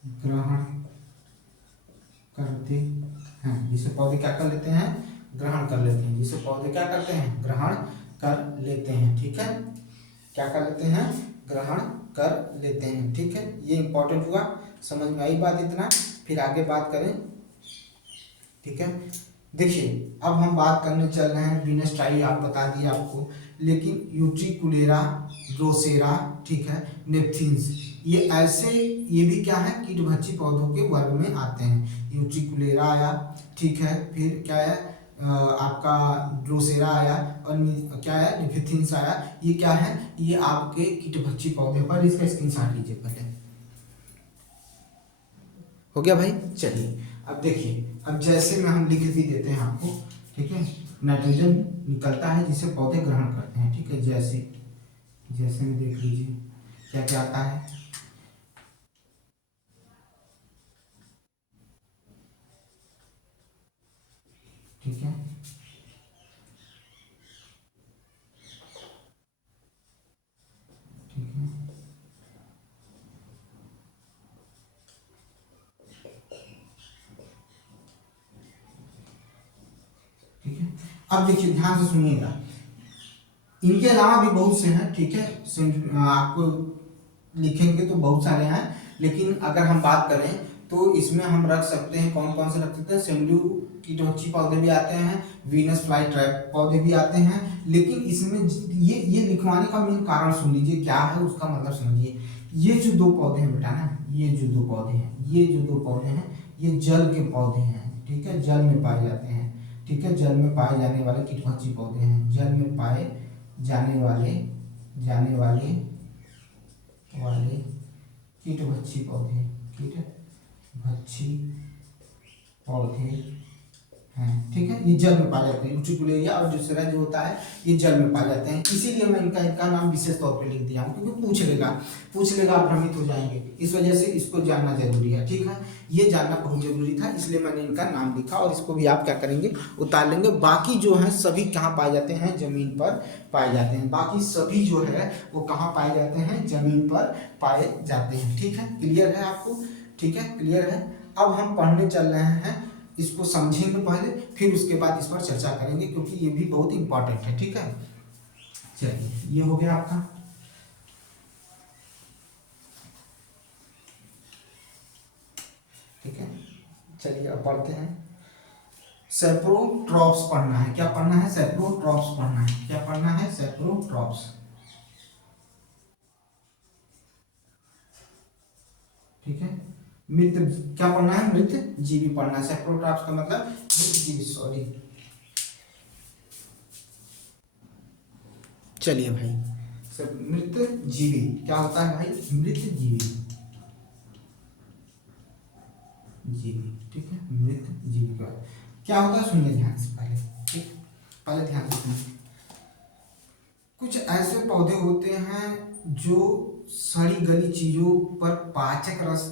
ग्रहण करते हैं। जिसे पौधे क्या कर लेते हैं? ग्रहण कर लेते हैं। जिसे पौधे क्या करते हैं? ग्रहण कर लेते हैं। ठीक है, क्या कर लेते हैं? ग्रहण कर लेते हैं। ठीक है, ये इंपॉर्टेंट हुआ। समझ में आई बात इतना? फिर आगे बात करें। ठीक है, देखिए अब हम बात करने चल रहे हैं वीनस ट्राई, आप बता दिए आपको, लेकिन यूट्रिकुलेरा, ड्रोसेरा, ठीक है, नेप्थीन्स, ये भी क्या है? कीटभक्षी पौधों के वर्ग में आते हैं। यूट्रिकुलेरा आया, ठीक है, फिर क्या है आपका ड्रोसेरा आया, और क्या है? नेप्थीन्स आया। ये क्या है? ये आपके कीटभक्षी पौधे पर, इसका स्क्रीनशॉट लीजिए पहले। हो गया भाई? चलिए अब देखिए, अब जैसे में हम लिख भी देते हैं आपको। ठीक है, नाइट्रोजन निकलता है जिसे पौधे ग्रहण करते हैं। ठीक है, जैसे में देख लीजिए क्या क्या आता है। ठीक है, ठीक है, ठीक है। अब देखिए ध्यान से सुनिएगा, इनके अलावा भी बहुत से हैं। ठीक है, आपको लिखेंगे तो बहुत सारे हैं, लेकिन अगर हम बात करें तो इसमें हम रख सकते हैं, कौन कौन से रख सकते हैं? सेंडू कीटभक्षी पौधे भी आते हैं, वीनस फ्लाई ट्रैप पौधे भी आते हैं। लेकिन इसमें ये लिखवाने का मेन कारण सुन लीजिए क्या है, उसका मतलब समझिए। ये जो दो पौधे हैं बेटा ना, ये जो दो पौधे हैं ये जल के पौधे हैं। ठीक है, जल में पाए जाते हैं। ठीक है, जल में पाए जाने वाले कीटभक्षी पौधे हैं। जल में पाए जाने वाले कीटभक्षी पौधे हैं, ठीक है। ये जल में पाए जाते हैं, यूट्रिकुलेरिया और ड्यूसेरा जो होता है ये जल में पाए जाते हैं। इसीलिए मैं इनका नाम विशेष तौर पे लिख दिया हूँ, क्योंकि पूछ लेगा आप भ्रमित हो जाएंगे, इस वजह से इसको जानना जरूरी है, ठीक है। ये जानना बहुत जरूरी था, इसलिए मैंने इनका नाम लिखा, और इसको भी आप क्या करेंगे, उतार लेंगे। बाकी जो है सभी कहाँ पाए जाते हैं, जमीन पर पाए जाते हैं। बाकी सभी जो है वो कहाँ पाए जाते हैं, जमीन पर पाए जाते हैं, ठीक है। क्लियर है आपको, ठीक है, क्लियर है। अब हम पढ़ने चल रहे हैं, इसको समझेंगे पहले, फिर उसके बाद इस पर चर्चा करेंगे, क्योंकि ये भी बहुत इंपॉर्टेंट है, ठीक है। चलिए, ये हो गया आपका। ठीक है, चलिए अब पढ़ते हैं। सेप्रोट्रॉप्स पढ़ना है, क्या पढ़ना है, सेप्रोट्रॉप्स पढ़ना है, क्या पढ़ना है, सेप्रोट्रॉप्स, ठीक है। मृत क्या पढ़ना है, मृत जीवी पढ़ना है। सेप्रोट्रॉप्स का मतलब मृत जीवी, सॉरी। चलिए भाई, मृत जीवी क्या होता है भाई, मृत जीवी, जीवी, ठीक है। मृत जीवी का क्या होता है, सुनिए ध्यान से पहले, ठीक, पहले ध्यान से सुनिए। कुछ ऐसे पौधे होते हैं जो सड़ी गली चीजों पर पाचक रस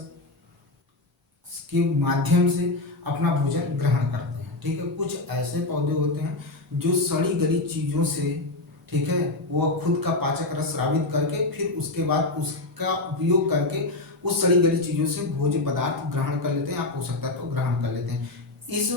के माध्यम से अपना भोजन ग्रहण करते हैं, ठीक है। कुछ ऐसे पौधे होते हैं जो सड़ी गली चीजों से, ठीक है, वो खुद का पाचक रस स्रावित करके फिर उसके बाद उसका उपयोग करके उस सड़ी गली चीजों से भोज्य पदार्थ ग्रहण कर लेते हैं या पोषक तत्व ग्रहण कर लेते हैं। इस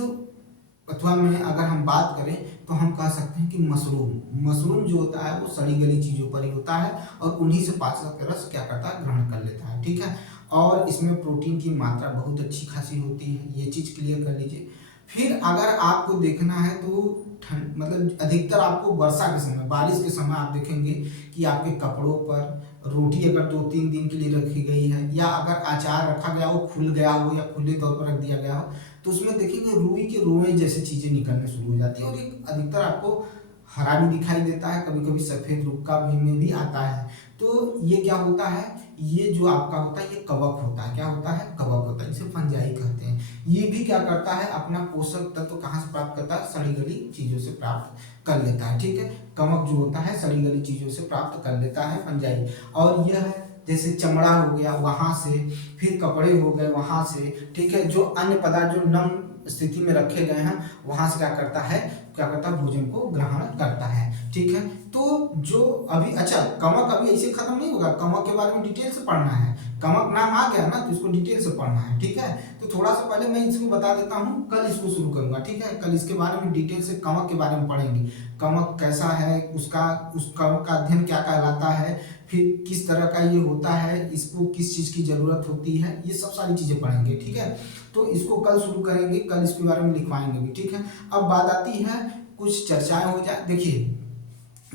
अथवा में अगर हम बात करें तो हम कह सकते हैं कि मशरूम जो होता है वो सड़ी गली चीजों पर ही होता है, और उन्हीं से पाचक रस क्या करता है, ग्रहण कर लेता है, ठीक है। और इसमें प्रोटीन की मात्रा बहुत अच्छी खासी होती है, ये चीज क्लियर कर लीजिए। फिर अगर आपको देखना है तो ठंड मतलब अधिकतर आपको वर्षा के समय, बारिश के समय आप देखेंगे कि आपके कपड़ों पर रोटी अगर 2-3 दिन के लिए रखी गई है, या अगर अचार रखा गया हो, खुल गया हो या खुले तौर पर रख दिया गया हो, तो उसमें देखेंगे रुई के रोए जैसे चीजें निकलने शुरू हो जाती है, और एक अधिकतर आपको हरा भी दिखाई देता है, कभी कभी सफेद रुक्का भी में भी आता है। तो ये क्या होता है, ये जो आपका होता है ये कवक होता है, क्या होता है, कवक होता है, इसे फंजाई कहते हैं। ये भी क्या करता है, अपना पोषक तत्व कहाँ से प्राप्त करता है, सड़ी गली चीजों से प्राप्त कर लेता है, ठीक है। कवक जो होता है सड़ी गली चीजों से प्राप्त कर लेता है, फंजाई। और यह है जैसे चमड़ा हो गया वहां से, फिर कपड़े हो गए वहां से, ठीक है। जो अन्य पदार्थ जो नम स्थिति में रखे गए हैं वहां से क्या करता है, भोजन को ग्रहण करता है, ठीक है। तो जो अभी अच्छा, कवक अभी ऐसे खत्म नहीं होगा, कवक के बारे में डिटेल से पढ़ना है। कवक नाम आ गया ना, तो इसको डिटेल से पढ़ना है, ठीक है। तो थोड़ा सा पहले मैं इसको बता देता हूँ, कल इसको शुरू करूंगा, ठीक है। कल इसके बारे में डिटेल से कवक के बारे में पढ़ेंगे, कवक कैसा है, उस कवक का अध्ययन क्या कहलाता है, फिर किस तरह का ये होता है, इसको किस चीज की जरूरत होती है, ये सब सारी चीजें पढ़ेंगे, ठीक है। तो इसको कल शुरू करेंगे, कल इसके बारे में लिखवाएंगे भी, ठीक है। अब बात आती है, कुछ चर्चाएं हो जाए। देखिए,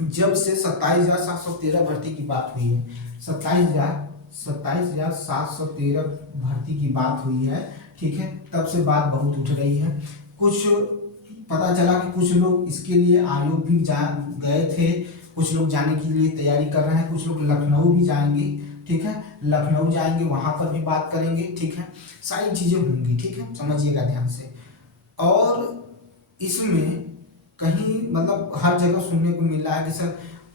जब से 27,713 भर्ती की बात हुई है, 27,713 भर्ती की बात हुई है, ठीक है, तब से बात बहुत उठ रही है। कुछ पता चला कि कुछ लोग इसके लिए आयोग भी गए थे, कुछ लोग जाने के लिए तैयारी कर रहे हैं, कुछ लोग लखनऊ भी जाएंगे, ठीक है, लखनऊ जाएंगे, वहां पर भी बात करेंगे, ठीक है। सारी चीजें होंगी, ठीक है, समझिएगा ध्यान से। और इसमें कहीं मतलब हर जगह सुनने को मिल रहा है कि सर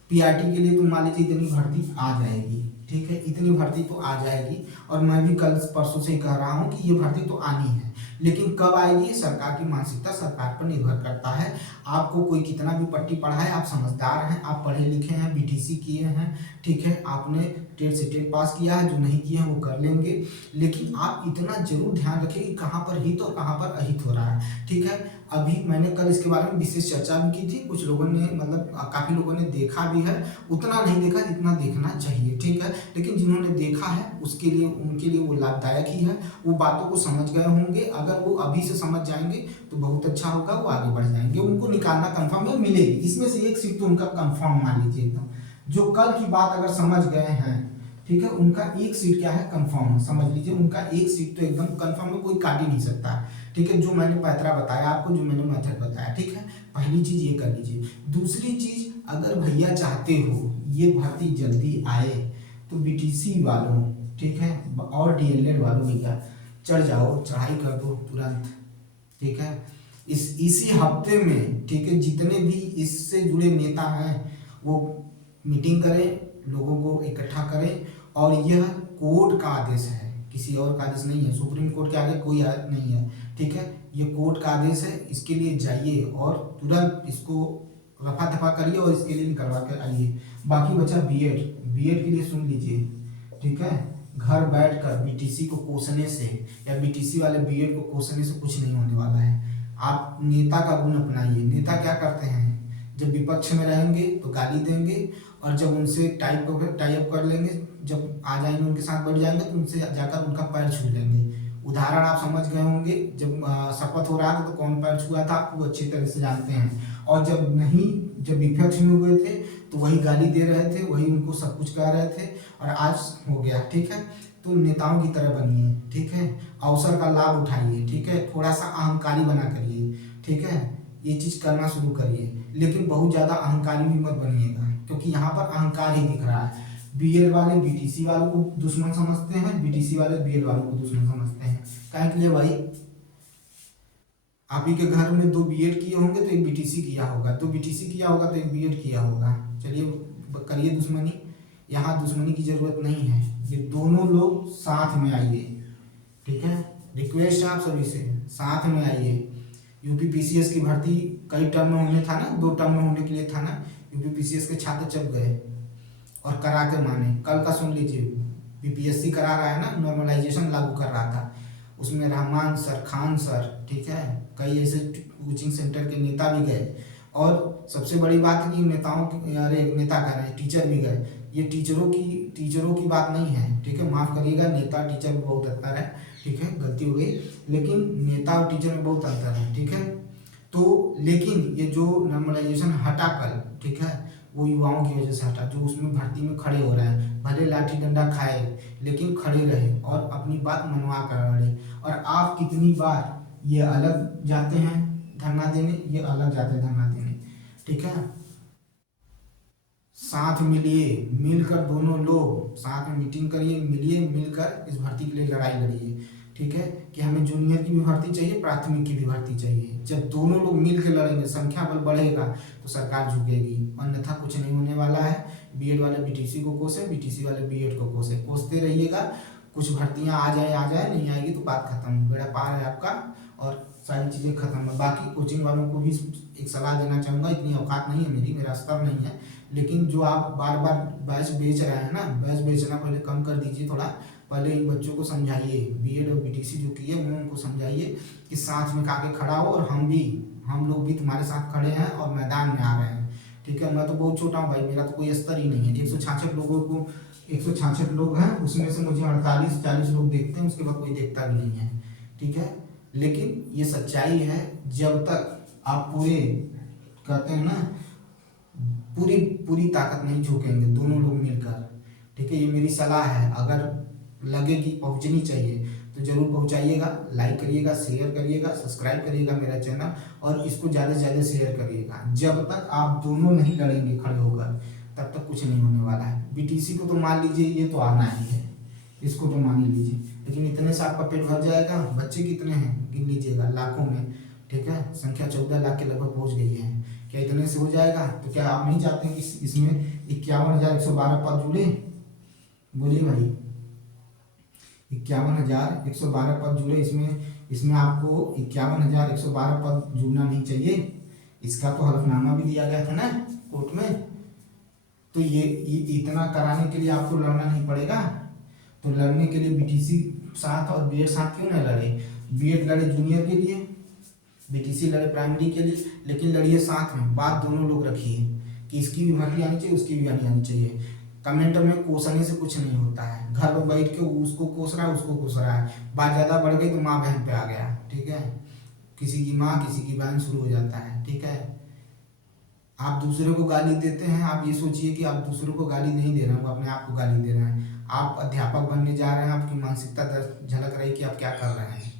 पीआरटी के लिए तो मान लीजिए इतनी भर्ती आ जाएगी, ठीक है, इतनी भर्ती तो आ जाएगी, और मैं भी कल परसों से कह रहा हूँ कि ये भर्ती तो आनी है, लेकिन कब आएगी ये सरकार की मानसिकता, सरकार पर निर्भर करता है। आपको कोई कितना भी पट्टी पढ़ाए, आप समझदार हैं, आप पढ़े लिखे हैं, बीटीसी किए हैं, ठीक है, आपने टेट से टेट पास किया है, जो नहीं किए हैं वो कर लेंगे, लेकिन आप इतना जरूर ध्यान रखिए कि कहाँ पर हित और कहाँ पर अहित हो रहा है, ठीक है। अभी मैंने कल इसके बारे में विशेष चर्चा भी की थी, कुछ लोगों ने मतलब काफी लोगों ने देखा भी है, उतना नहीं देखा जितना देखना चाहिए, ठीक है, लेकिन जिन्होंने देखा है उसके लिए, उनके लिए वो लाभदायक ही है, वो बातों को समझ गए होंगे। अगर वो अभी से समझ जाएंगे तो बहुत अच्छा होगा, वो आगे बढ़ जाएंगे, उनको निकालना कंफर्म है, मिलेगी इसमें से एक सीट तो उनका कंफर्म मान लीजिए एकदम। जो कल की बात अगर समझ गए हैं, ठीक है, उनका एक सीट क्या है, कंफर्म है, समझ लीजिए, उनका एक सीट तो एकदम कंफर्म है, कोई काट ही नहीं सकता, ठीक है। जो मैंने पैतरा बताया आपको, जो मैंने मेथड बताया, ठीक है, पहली चीज ये कर लीजिए। दूसरी चीज, अगर भैया चाहते हो ये भर्ती जल्दी आए तो बीटीसी वालों, ठीक है, और डीएलएड वालों भैया चढ़ जाओ, चढ़ाई कर दो तुरंत, ठीक है। इसी हफ्ते में, ठीक है, जितने भी इससे जुड़े नेता हैं वो मीटिंग करें, लोगों को इकट्ठा करें। और यह कोर्ट का आदेश है, किसी और का आदेश नहीं है, सुप्रीम कोर्ट के आगे कोई आदेश नहीं है, ठीक है, ये कोर्ट का आदेश है। इसके लिए जाइए और तुरंत इसको रफा दफा करिए और इसके लिए निकलवा कर आइए। बाकी बचा बीएड, बीएड के लिए सुन लीजिए, ठीक है, घर बैठकर बीटीसी को कोसने से या बीटीसी वाले बीएड को कोसने से कुछ नहीं होने वाला है। आप नेता का गुण अपनाइए। नेता क्या करते हैं, जब विपक्ष में रहेंगे तो गाली देंगे, और जब उनसे टाइप अप कर लेंगे, जब आ जाएंगे उनके साथ बैठ जाएंगे तो उनसे जाकर उनका पैर छू लेंगे। उदाहरण आप समझ गए होंगे, जब शपथ हो रहा था तो कौन पैर छुआ था, आपको अच्छी तरह से जानते हैं। और जब विपक्ष में हुए थे तो वही गाली दे रहे थे, वही उनको सब कुछ कह रहे थे, और आज हो गया, ठीक है। तो नेताओं की तरह बनिए, ठीक है, अवसर का लाभ उठाइए, ठीक है, थोड़ा सा अहंकारी बना करिए, ठीक है, ये चीज करना शुरू करिए। लेकिन बहुत ज्यादा अहंकारी भी मत बनिएगा, क्योंकि यहाँ पर अहंकार ही दिख रहा है। बीएड वाले बीटीसी वालों को दुश्मन समझते हैं, बीटीसी वाले बीएड वालों को दुश्मन समझते हैं। क्या के लिए भाई, आप ही के घर में 2 बीएड किए होंगे तो एक बीटीसी किया होगा, 2 बीटीसी किया होगा तो एक बीएड किया होगा। चलिए करिए दुश्मनी, यहाँ दुश्मनी की जरूरत नहीं है, ये दोनों लोग साथ में आइए, ठीक है, रिक्वेस्ट है आप सभी से, साथ में आइए। यूपी पीसीएस की भर्ती कई टर्म में होने था ना, 2 टर्म में होने के लिए था ना, यूपी पीसीएस के छात्र चप गए और करा के माने। कल का सुन लीजिए, बीपीएससी करा रहा है ना, नॉर्मलाइजेशन लागू कर रहा था, उसमें रहमान सर, खान सर, ठीक है, कई ऐसे कोचिंग सेंटर के नेता भी गए। और सबसे बड़ी बात है कि नेताओं की, अरे नेता कह रहे हैं, टीचर भी गए। ये टीचरों की बात नहीं है, ठीक है, माफ करिएगा, नेता टीचर में बहुत अंतर है, ठीक है, गलती हो गई, लेकिन नेता और टीचर में बहुत अंतर है, ठीक है। तो लेकिन ये जो नॉर्मलाइजेशन हटा कल, ठीक है, वो युवाओं की वजह से हटा, जो उसमें भर्ती में खड़े हो रहे हैं, भले लाठी डंडा खाए लेकिन खड़े रहे और अपनी बात मनवा कर लड़े। और आप कितनी बार ये अलग जाते हैं धरना देने, ये अलग जाते हैं धरना देने, ठीक है। साथ मिलिए, मिलकर दोनों लोग साथ में मीटिंग करिए, मिलिए, मिलकर इस भर्ती के लिए लड़ाई लड़िए, ठीक है, कि हमें जूनियर की भी भर्ती चाहिए, प्राथमिक की भी भर्ती चाहिए। जब दोनों लोग मिल के लड़ेंगे, संख्या बल बढ़ेगा तो सरकार झुकेगी, अन्यथा कुछ नहीं होने वाला है। बीएड वाले बीटीसी को कोसे, बीटीसी वाले बीएड को कोसे, कोसते रहिएगा। कुछ भर्तियां आ जाए, नहीं आएगी तो बात खत्म, बेड़ा पार है आपका और सारी चीज़ें खत्म है। बाकी कोचिंग वालों को भी एक सलाह देना चाहूँगा, इतनी औकात नहीं है मेरी, मेरा स्तर नहीं है, लेकिन जो आप बार बार बैच बेच रहे हैं ना, बैच बेचना पहले कम कर दीजिए थोड़ा। पहले इन बच्चों को समझाइए, बीएड और बीटीसी जो किए वो उनको समझाइए कि साथ में आके खड़ा हो, और हम लोग भी तुम्हारे साथ खड़े हैं और मैदान में आ रहे हैं, ठीक है। मैं तो बहुत छोटा हूँ भाई, मेरा तो कोई स्तर ही नहीं है। 166 लोगों को, 166 लोग हैं, उसमें से मुझे 48-40 लोग देखते हैं, उसके बाद कोई देखता भी नहीं है, ठीक है। लेकिन ये सच्चाई है, जब तक आप पूरे, कहते हैं ना, पूरी पूरी ताकत नहीं झोंकेंगे दोनों लोग मिलकर, ठीक है, ये मेरी सलाह है। अगर लगे कि पहुंचनी चाहिए तो जरूर पहुंचाइएगा, लाइक करिएगा, शेयर करिएगा, सब्सक्राइब करिएगा मेरा चैनल, और इसको ज़्यादा से ज़्यादा शेयर करिएगा। जब तक आप दोनों नहीं लड़ेंगे खड़े होकर, तब तक कुछ नहीं होने वाला है। बीटीसी को तो मान लीजिए, ये तो आना ही है, इसको तो मान ही लीजिए, लेकिन इतने से आपका पेट भर जाएगा। बच्चे कितने हैं गिन लीजिएगा, लाखों में, ठीक है, संख्या 14 लाख के लगभग पहुंच गई है। क्या इतने से हो जाएगा? तो क्या आप नहीं चाहते हैं कि इसमें 51,112 पद जुड़े? बोलिए भाई, 51,112 पद जुड़े, इसमें आपको 51,112 पद जुड़ना नहीं चाहिए। इसका तो हलफनामा भी दिया गया था ना कोर्ट में। तो ये इतना कराने के लिए आपको लड़ना नहीं पड़ेगा? तो लड़ने के लिए बीटीसी साथ और बीएड साथ क्यों न लड़े? बीएड लड़े जूनियर के लिए, बीटीसी लड़े प्राइमरी के लिए, लेकिन लड़िए साथ में। बात दोनों लोग रखिए कि इसकी भी भर्ती आनी चाहिए, उसकी भी आनी चाहिए। कमेंट में कोसने से कुछ नहीं होता है। घर में बैठ के उसको कोस रहा है, उसको कोस रहा है, बात ज़्यादा बढ़ गई तो माँ बहन पे आ गया, ठीक है, किसी की माँ किसी की बहन शुरू हो जाता है, ठीक है। आप दूसरे को गाली देते हैं, आप ये सोचिए कि आप दूसरों को गाली नहीं दे रहे हैं, अपने आप को गाली दे रहे हैं। आप अध्यापक बनने जा रहे हैं, आपकी मानसिकता झलक रही कि आप क्या कर रहे हैं,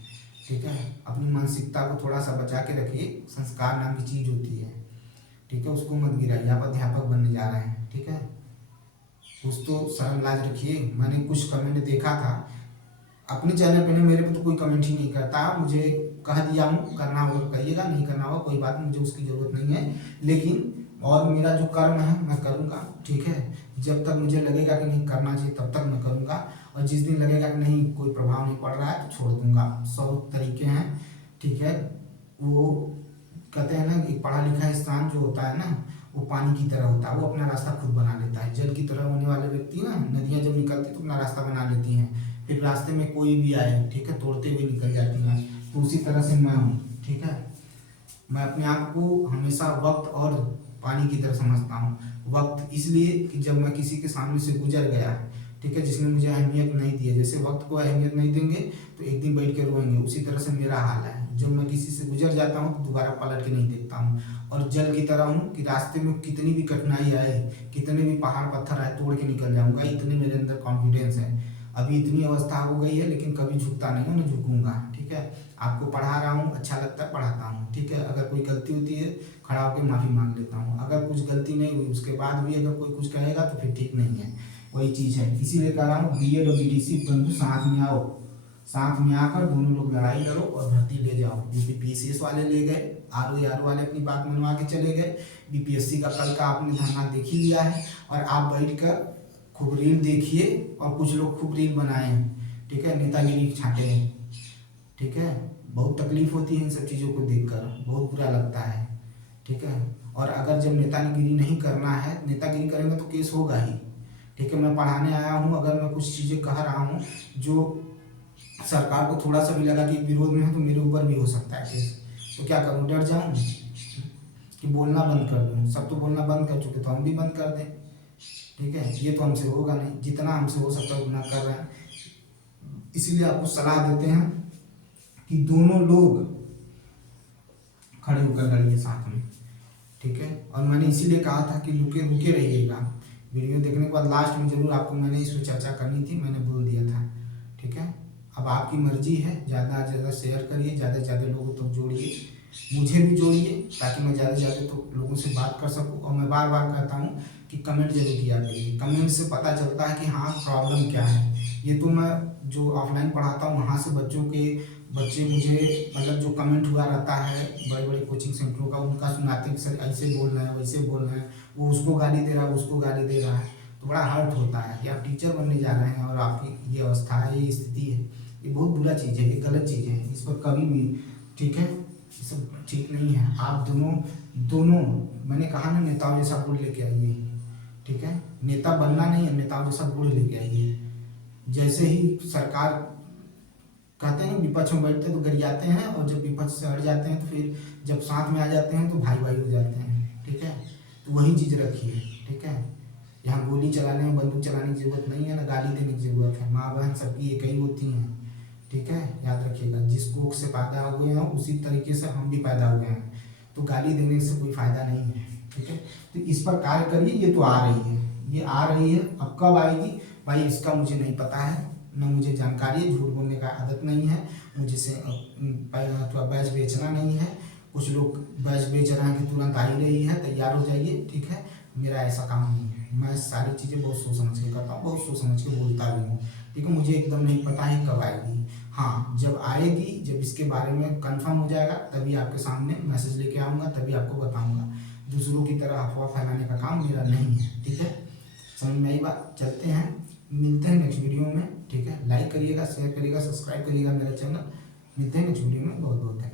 ठीक है। अपनी मानसिकता को थोड़ा सा बचा के रखिए, संस्कार नाम की चीज़ होती है, ठीक है, उसको मत गिराइए। आप अध्यापक बनने जा रहे हैं, ठीक है, कुछ तो शर्म लाज रखिए। मैंने कुछ कमेंट देखा था अपने चैनल पे नहीं, मेरे पे तो कोई कमेंट ही नहीं करता। मुझे कह दिया हूँ, करना होगा करिएगा, नहीं करना होगा कोई बात नहीं, मुझे उसकी ज़रूरत नहीं है। लेकिन और मेरा जो कर्म है मैं करूँगा, ठीक है। जब तक मुझे लगेगा कि नहीं करना चाहिए तब तक मैं करूँगा, और जिस दिन लगेगा कि नहीं कोई प्रभाव नहीं पड़ रहा है तो छोड़ दूँगा। 100 तरीके हैं, ठीक है। वो कहते हैं ना कि पढ़ा लिखा इंसान जो होता है ना, वो पानी की तरह होता है, वो अपना रास्ता खुद बना लेता है। जल की तरह होने वाले व्यक्ति ना, नदियाँ जब निकलती तो अपना रास्ता बना लेती हैं, फिर रास्ते में कोई भी आए, ठीक है, तोड़ते हुए निकल जाती हैं। तो उसी तरह से मैं हूँ, ठीक है। मैं अपने आप को हमेशा वक्त और पानी की तरह समझता हूँ। वक्त इसलिए कि जब मैं किसी के सामने से गुजर गया, ठीक है, जिसने मुझे अहमियत नहीं दी है, जैसे वक्त को अहमियत नहीं देंगे तो एक दिन बैठ के रोएंगे, उसी तरह से मेरा हाल है। जब मैं किसी से गुजर जाता हूँ तो दोबारा पलट के नहीं देखता हूँ। और जल की तरह हूँ कि रास्ते में कितनी भी कठिनाई आए, कितने भी पहाड़ पत्थर आए, तोड़ के निकल जाऊँगा, इतने मेरे अंदर कॉन्फिडेंस है। अभी इतनी अवस्था हो गई है, लेकिन कभी झुकता नहीं हूँ, ना झुकूंगा, ठीक है। आपको पढ़ा रहा हूँ, अच्छा लगता है, पढ़ाता हूँ, ठीक है। अगर कोई गलती होती है खड़ा होकर माफ़ी मांग लेता हूँ। अगर कुछ गलती नहीं हुई उसके बाद भी अगर कोई कुछ कहेगा तो फिर ठीक नहीं है, वही चीज़ है। इसीलिए कह रहा हूँ बीएड और बीटीसी बंधु साथ में आओ, साथ में आकर दोनों लोग लड़ाई लड़ो और भर्ती ले जाओ। यूपीपीसीएस वाले ले गए, आरओ वाले अपनी बात मनवा के चले गए, बीपीएससी का कल का आपने धरना देख ही लिया है। और आप बैठ कर खूब रील देखिए, और कुछ लोग खूब रील बनाए हैं, ठीक है, नेतागिरी छाटे हैं, ठीक है। बहुत तकलीफ होती है इन सब चीज़ों को देखकर, बहुत बुरा लगता है, ठीक है। और अगर जब नेतागिरी नहीं करना है, नेतागिरी करेंगे तो केस होगा ही, ठीक है। मैं पढ़ाने आया हूँ, अगर मैं कुछ चीज़ें कह रहा हूँ जो सरकार को थोड़ा सा भी लगा कि विरोध में है तो मेरे ऊपर भी हो सकता है केस, तो क्या करूँ, डर जाऊँ कि बोलना बंद कर दूँ? सब तो बोलना बंद कर चुके, तो हम भी बंद कर दें, ठीक है। ये तो हमसे होगा नहीं, जितना हमसे हो सकता है उतना कर रहे हैं। इसीलिए आपको सलाह देते हैं कि दोनों लोग खड़े होकर लड़िए साथ में, ठीक है। और मैंने इसीलिए कहा था कि रुके रुके रहिएगा। वीडियो देखने के बाद लास्ट में जरूर आपको मैंने इस पर चर्चा करनी थी, मैंने बोल दिया था, ठीक है। अब आपकी मर्जी है, ज़्यादा से ज़्यादा शेयर करिए, ज़्यादा से ज़्यादा लोगों तक जोड़िए, मुझे भी जोड़िए, ताकि मैं ज़्यादा से ज़्यादा तो लोगों से बात कर सकूं। और मैं बार बार कहता हूं कि कमेंट जरूर किया करिए, कमेंट से पता चलता है कि हाँ प्रॉब्लम क्या है। ये तो मैं जो ऑफलाइन पढ़ाता हूँ वहाँ से बच्चे मुझे मतलब जो कमेंट हुआ रहता है बड़े बड़े कोचिंग सेंटरों का, उनका सुनाते हैं कि सर ऐसे बोलना है, वैसे बोलना है, वो उसको गाली दे रहा है, वो उसको गाली दे रहा है, तो बड़ा हर्ट होता है कि आप टीचर बनने जा रहे हैं और आपकी ये अवस्था है, ये स्थिति है। ये बहुत बुरा चीज़ है, ये गलत चीज़ है, इस पर कभी भी, ठीक है, ये सब ठीक नहीं है। आप दोनों मैंने कहा ना, नेताओं जैसा गुण लेके आइए, ठीक है। नेता बनना नहीं है, नेताओं जैसा गुण लेके आइए। जैसे ही सरकार कहते हैं विपक्ष में बैठते हैं तो गरियाते हैं, और जब विपक्ष से हट जाते हैं तो फिर जब साथ में आ जाते हैं तो भाई भाई हो जाते हैं, ठीक है। तो वही चीज़ रखिए, ठीक है। यहाँ गोली चलाने में, बंदूक चलाने की जरूरत नहीं है, ना गाली देने की जरूरत है। माँ बहन सबकी एक ही होती हैं, ठीक है, याद रखिएगा। जिस कोख से पैदा हुए हैं उसी तरीके से हम भी पैदा हुए हैं, तो गाली देने से कोई फायदा नहीं है, ठीक है। तो इस पर कार्य करिए। ये तो आ रही है, ये आ रही है, अब कब आएगी भाई इसका मुझे नहीं पता है, न मुझे जानकारी है, झूठ बोलने का आदत नहीं है मुझे से। तो बैच बेचना नहीं है, कुछ लोग बैच बेच रहे हैं कि तुरंत आ ही रही है, तैयार हो जाइए, ठीक है। मेरा ऐसा काम नहीं है, मैं सारी चीज़ें बहुत सोच समझ के करता हूँ, बहुत सोच समझ के बोलता भी हूँ, ठीक है। मुझे एकदम नहीं पता है कब आएगी, हाँ जब आएगी, जब इसके बारे में कंफर्म हो जाएगा तभी आपके सामने मैसेज लेके आऊँगा, तभी आपको बताऊँगा। दूसरों की तरह अफवाह फैलाने का काम मेरा नहीं है, ठीक है। समझ में आई बात? चलते हैं, मिलते हैं नेक्स्ट वीडियो में, ठीक है। लाइक करिएगा, शेयर करिएगा, सब्सक्राइब करिएगा मेरा चैनल। मिलते हैं नेक्स्ट वीडियो में, बहुत बहुत धन्यवाद।